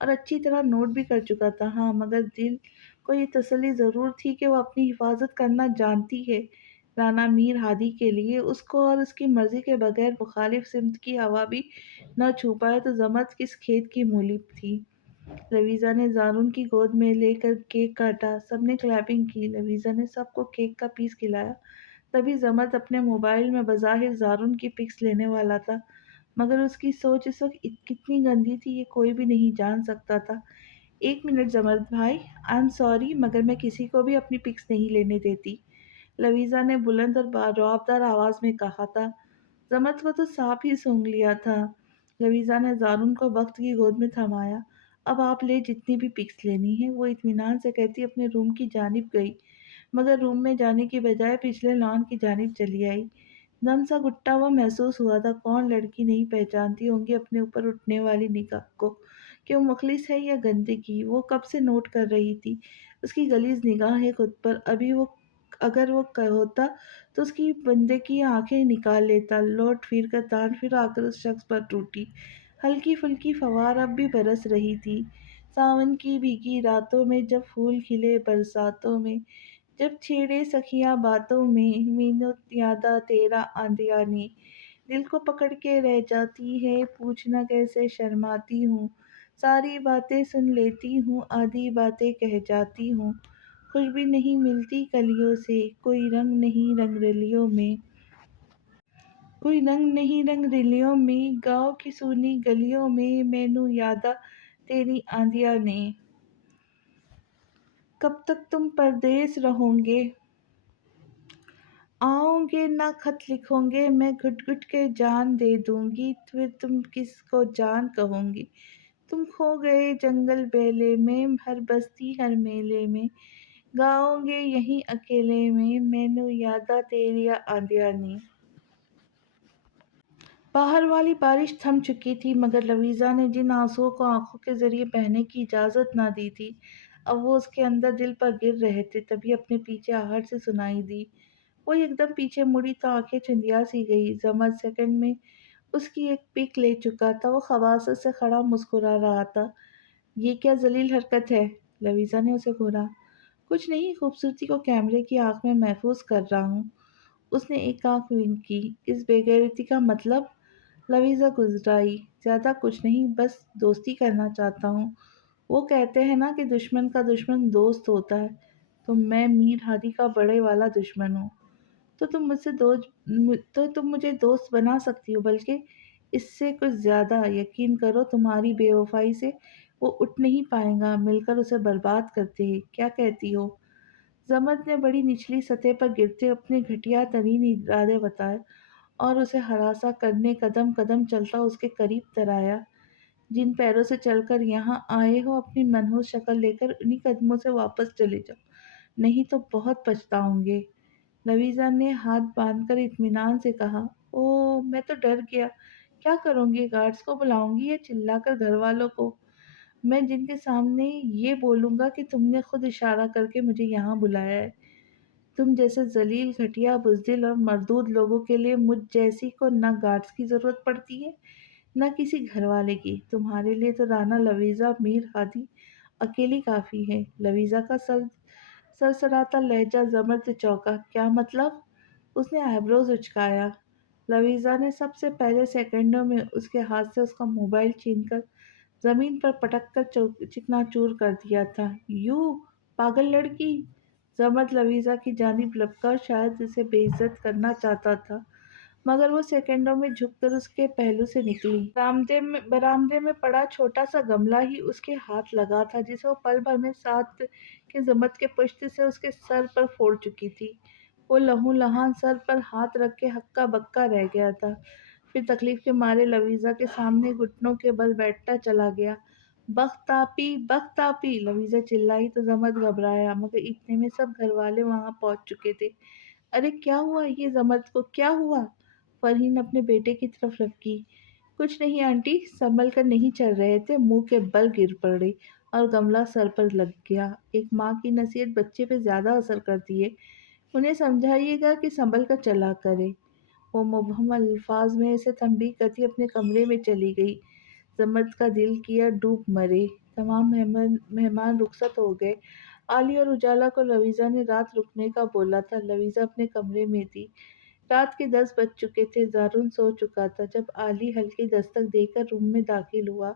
और अच्छी तरह नोट भी कर चुका था। हाँ, मगर दिल को ये तसल्ली ज़रूर थी कि वो अपनी हिफाजत करना जानती है। राना मीर हादी के लिए उसको और उसकी मर्ज़ी के बगैर मुखालिफ सिमत की हवा भी न छू पाए तो ज़मत किस खेत की मूली थी। लवीज़ा ने ज़ारुन की गोद में लेकर केक काटा। सबने क्लैपिंग की। लवीज़ा ने सबको केक का पीस खिलाया। तभी ज़मत अपने मोबाइल में बज़ाहिर ज़ारुन की पिक्स लेने वाला था, मगर उसकी सोच इस वक़्त कितनी गंदी थी ये कोई भी नहीं जान सकता था। "1 मिनट ज़मर भाई, आई एम सॉरी मगर मैं किसी को भी अपनी पिक्स नहीं लेने देती।" लवीज़ा ने बुलंद और रौबदार आवाज़ में कहा था। ज़मत को तो साँप ही सूंघ लिया था। लवीज़ा ने ज़ारुन को बख्त की गोद में थमाया। "अब आप ले जितनी भी पिक्स लेनी है," वो इत्मीनान से कहती अपने रूम की जानिब गई, मगर रूम में जाने की बजाय पिछले लॉन की जानिब चली आई। दम सा घुटता हुआ महसूस हुआ था। कौन लड़की नहीं पहचानती होंगी अपने ऊपर उठने वाली निगाह को, कि वो मुखलिस है या गंदगी। वो कब से नोट कर रही थी उसकी गलीज़ निगाहें खुद पर। अभी वो अगर वो होता तो उसकी बंदे की आंखें निकाल लेता। लौट फिर कर तान फिर आकर उस शख्स पर टूटी। हल्की फुल्की फवार अब भी बरस रही थी। सावन की भीगी रातों में जब फूल खिले बरसातों में, जब छेड़े सखियाँ बातों में, मीनू यादा तेरा आंधिया ने, दिल को पकड़ के रह जाती है, पूछना कैसे शर्माती हूँ, सारी बातें सुन लेती हूँ, आधी बातें कह जाती हूँ, खुशबू नहीं मिलती कलियों से, कोई रंग नहीं रंगरलियों में, कोई रंग नहीं रंगरलियों में, गाँव की सूनी गलियों में, मैनू यादा तेरी आंधिया ने, कब तक तुम परदेस रहोगे, आओगे ना खत लिखोगे, मैं घुट घुट के जान दे दूंगी, फिर तुम किसको जान कहोगी, तुम खो गए जंगल बेले में, हर बस्ती हर मेले में, गाओगे यहीं अकेले में, मैनू यादा तेरिया आंधिया नी। बाहर वाली बारिश थम चुकी थी, मगर लवीज़ा ने जिन आंसुओं को आंखों के जरिए बहने की इजाज़त ना दी थी, अब वो उसके अंदर दिल पर गिर रहे थे। तभी अपने पीछे आहट से सुनाई दी। वो एकदम पीछे मुड़ी तो आंखें चंदिया सी गई। जमर सेकंड में उसकी एक पिक ले चुका था। वो खबासत से खड़ा मुस्कुरा रहा था। ये क्या जलील हरकत है? लवीज़ा ने उसे घूरा। कुछ नहीं, खूबसूरती को कैमरे की आंख में महफूज कर रहा हूँ। उसने एक आंख विंक की। इस बेगैरती का मतलब? लवीज़ा गुजराई। ज़्यादा कुछ नहीं, बस दोस्ती करना चाहता हूँ। वो कहते हैं ना कि दुश्मन का दुश्मन दोस्त होता है, तो मैं मीर हादी का बड़े वाला दुश्मन हूँ। तो तुम मुझे दोस्त बना सकती हो, बल्कि इससे कुछ ज़्यादा। यकीन करो, तुम्हारी बेवफाई से वो उठ नहीं पाएगा। मिलकर उसे बर्बाद करते हैं। क्या कहती हो? ज़मर ने बड़ी निचली सतह पर गिरते अपने घटिया तरीन इरादे बताए और उसे हरासा करने कदम कदम चलता उसके करीब तराया। जिन पैरों से चलकर यहाँ आए हो, अपनी मनहूस शक्ल लेकर उन्हीं कदमों से वापस चले जाओ, नहीं तो बहुत पछताओगे। लवीज़ा ने हाथ बांधकर इत्मीनान से कहा। ओह! मैं तो डर गया। क्या करूँगी? गार्ड्स को बुलाऊँगी या चिल्लाकर घरवालों को? मैं जिनके सामने ये बोलूँगा कि तुमने खुद इशारा करके मुझे यहाँ बुलाया है। तुम जैसे ज़लील, घटिया, बुज़दिल और मरदूद लोगों के लिए मुझ जैसी को ना गार्ड्स की ज़रूरत पड़ती है, ना किसी घरवाले की। तुम्हारे लिए तो राना लवीज़ा, मीर हादी अकेली काफ़ी है। लवीज़ा का सरसराता लहजा ज़मर से चौंका। क्या मतलब? उसने आईब्रोज उचकाया। लवीज़ा ने सबसे पहले सेकंडों में उसके हाथ से उसका मोबाइल छीनकर ज़मीन पर पटक कर चिकनाचूर कर दिया था। "यू पागल लड़की!" ज़मर लवीज़ा की जानिब लपका, शायद उसे बेइज्जत करना चाहता था, मगर वो सेकंडों में झुककर उसके पहलू से निकली। बरामदे में पड़ा छोटा-सा गमला ही उसके हाथ लगा था, जिसे वो पल भर में साथ के ज़मर के पुश्त से उसके सर पर फोड़ चुकी थी। वो लहू-लहान सर पर हाथ रख के हक्का-बक्का रह गया था। फिर तकलीफ के मारे लवीज़ा के सामने घुटनों के बल बैठता चला गया। "बख्तापी, बख्तापी!" लवीज़ा चिल्लाई तो ज़मर घबराया, मगर इतने में सब घरवाले वहाँ पहुँच चुके थे। "अरे क्या हुआ ये ज़मर को, क्या हुआ?" फरहीन अपने बेटे की तरफ लपकी। "कुछ नहीं आंटी, संभल कर नहीं चल रहे थे, मुँह के बल गिर पड़े और गमला सर पर लग गया। एक माँ की नसीहत बच्चे पे ज़्यादा असर करती है। उन्हें समझाइएगा कि संभल कर चला करे।" वो मुबहम अल्फाज में इसे तंबीह करती अपने कमरे में चली गई। ज़मर का दिल किया डूब मरे। तमाम मेहमान रुखसत हो गए। आली और उजाला को लवीज़ा ने रात रुकने का बोला था। लवीज़ा अपने कमरे में थी। रात के 10 बज चुके थे। ज़ारून सो चुका था जब आली हल्की दस्तक देकर रूम में दाखिल हुआ।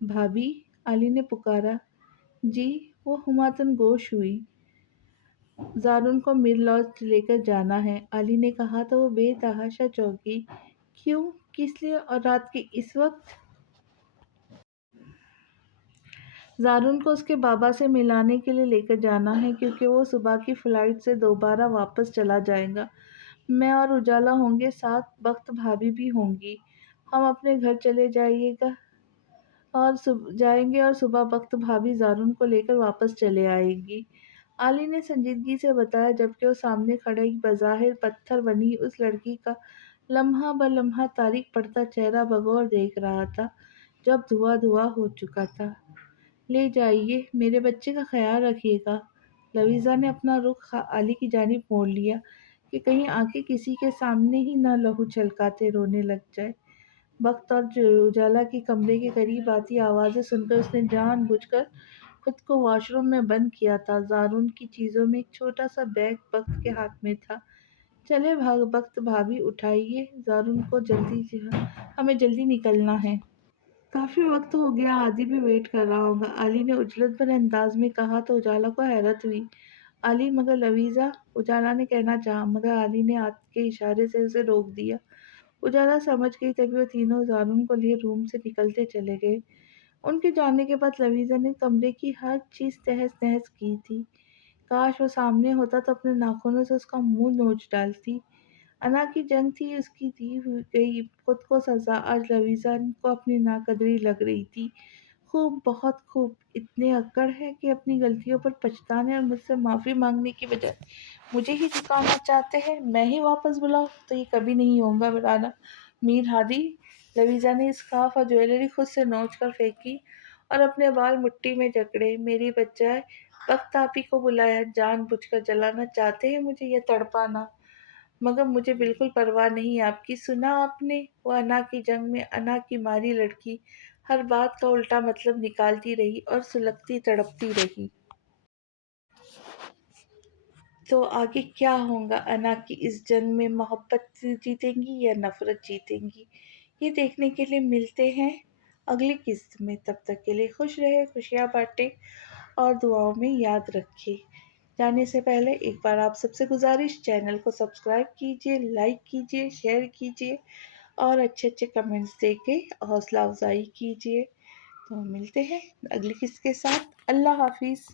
"भाभी?" आली ने पुकारा। "जी?" वो हुमातन गोश हुई। "ज़ारून को मीर लॉज लेकर जाना है," आली ने कहा तो वो बेतहाशा चौंकी। "क्यों? किस लिए और रात के इस वक्त?" ज़ारून को उसके बाबा से मिलाने के लिए लेकर जाना है, क्योंकि वो सुबह की फ़्लाइट से दोबारा वापस चला जाएगा। मैं और उजाला होंगे साथ, बख्त भाभी भी होंगी। हम अपने घर चले जाएंगे और सुबह बख्त भाभी ज़ारून को लेकर वापस चले आएगी। आली ने संजीदगी से बताया, जबकि वो सामने खड़ी बज़ाहिर पत्थर बनी उस लड़की का लम्हा ब लम्हा तारीख पड़ता चेहरा बगौर देख रहा था, जो अब धुआं-धुआं हो चुका था। "ले जाइए, मेरे बच्चे का ख़याल रखिएगा।" लवीज़ा ने अपना रुख़ आली की जानिब मोड़ लिया कि कहीं आके किसी के सामने ही न लहू छलकाते रोने लग जाए। वक़्त और उजाला की कमरे के करीब आती आवाज़ें सुनकर उसने जानबूझकर खुद को वॉशरूम में बंद किया था। ज़ारून की चीज़ों में एक छोटा-सा बैग वक़्त के हाथ में था। "चलें वक़्त भाभी, उठाइए, ज़ारून को हमें जल्दी निकलना है।" "काफ़ी वक़्त हो गया, आदि भी वेट कर रहा होगा," आली ने उजलत भरे अंदाज़ में कहा तो उजाला को हैरत हुई। "आली, मगर लवीज़ा," उजाला ने कहना चाहा, मगर आली ने हाथ के इशारे से उसे रोक दिया। उजाला समझ गई, तभी वो तीनों ज़ारून को लिए रूम से निकलते चले गए। उनके जाने के बाद लवीज़ा ने कमरे की हर चीज़ तहस-नहस की थी। काश वो सामने होता तो अपने नाख़ूनों से उसका मुँह नोच डालती। अना की जंग थी उसकी दी हुई गई खुद को सज़ा, आज लवीज़ा को अपनी नाक़दरी लग रही थी। खूब, बहुत खूब, इतने अक्कड़ है कि अपनी गलतियों पर पछताने और मुझसे माफ़ी माँगने की बजाय मुझे ही झुकाना चाहते हैं। मैं ही वापस बुलाऊँ तो ये कभी नहीं होगा राना मीर हादी। लवीज़ा ने स्कार्फ़ और ज्वेलरी खुद से नोच कर फेंकी और अपने बाल मुट्ठी में जकड़े। "मेरी बजाय वक़्त आप ही को बुलाया, जानबूझकर जलाना चाहते हैं मुझे या तड़पाना? मगर मुझे बिल्कुल परवाह नहीं आपकी। सुना आपने? वो अना की जंग में अना की मारी लड़की हर बात का उल्टा मतलब निकालती रही और सुलगती तड़पती रही। तो आगे क्या होगा अना की इस जंग में? मोहब्बत जीतेंगी या नफ़रत जीतेंगी? ये देखने के लिए मिलते हैं अगली किस्त में। तब तक के लिए खुश रहे, खुशियाँ बाँटे और दुआओं में याद रखें। जाने से पहले एक बार आप सबसे गुज़ारिश, चैनल को सब्सक्राइब कीजिए, लाइक कीजिए, शेयर कीजिए और अच्छे-अच्छे कमेंट्स देके हौसला अफ़ज़ाई कीजिए। तो मिलते हैं अगली किस्त के साथ। अल्लाह हाफ़िज़।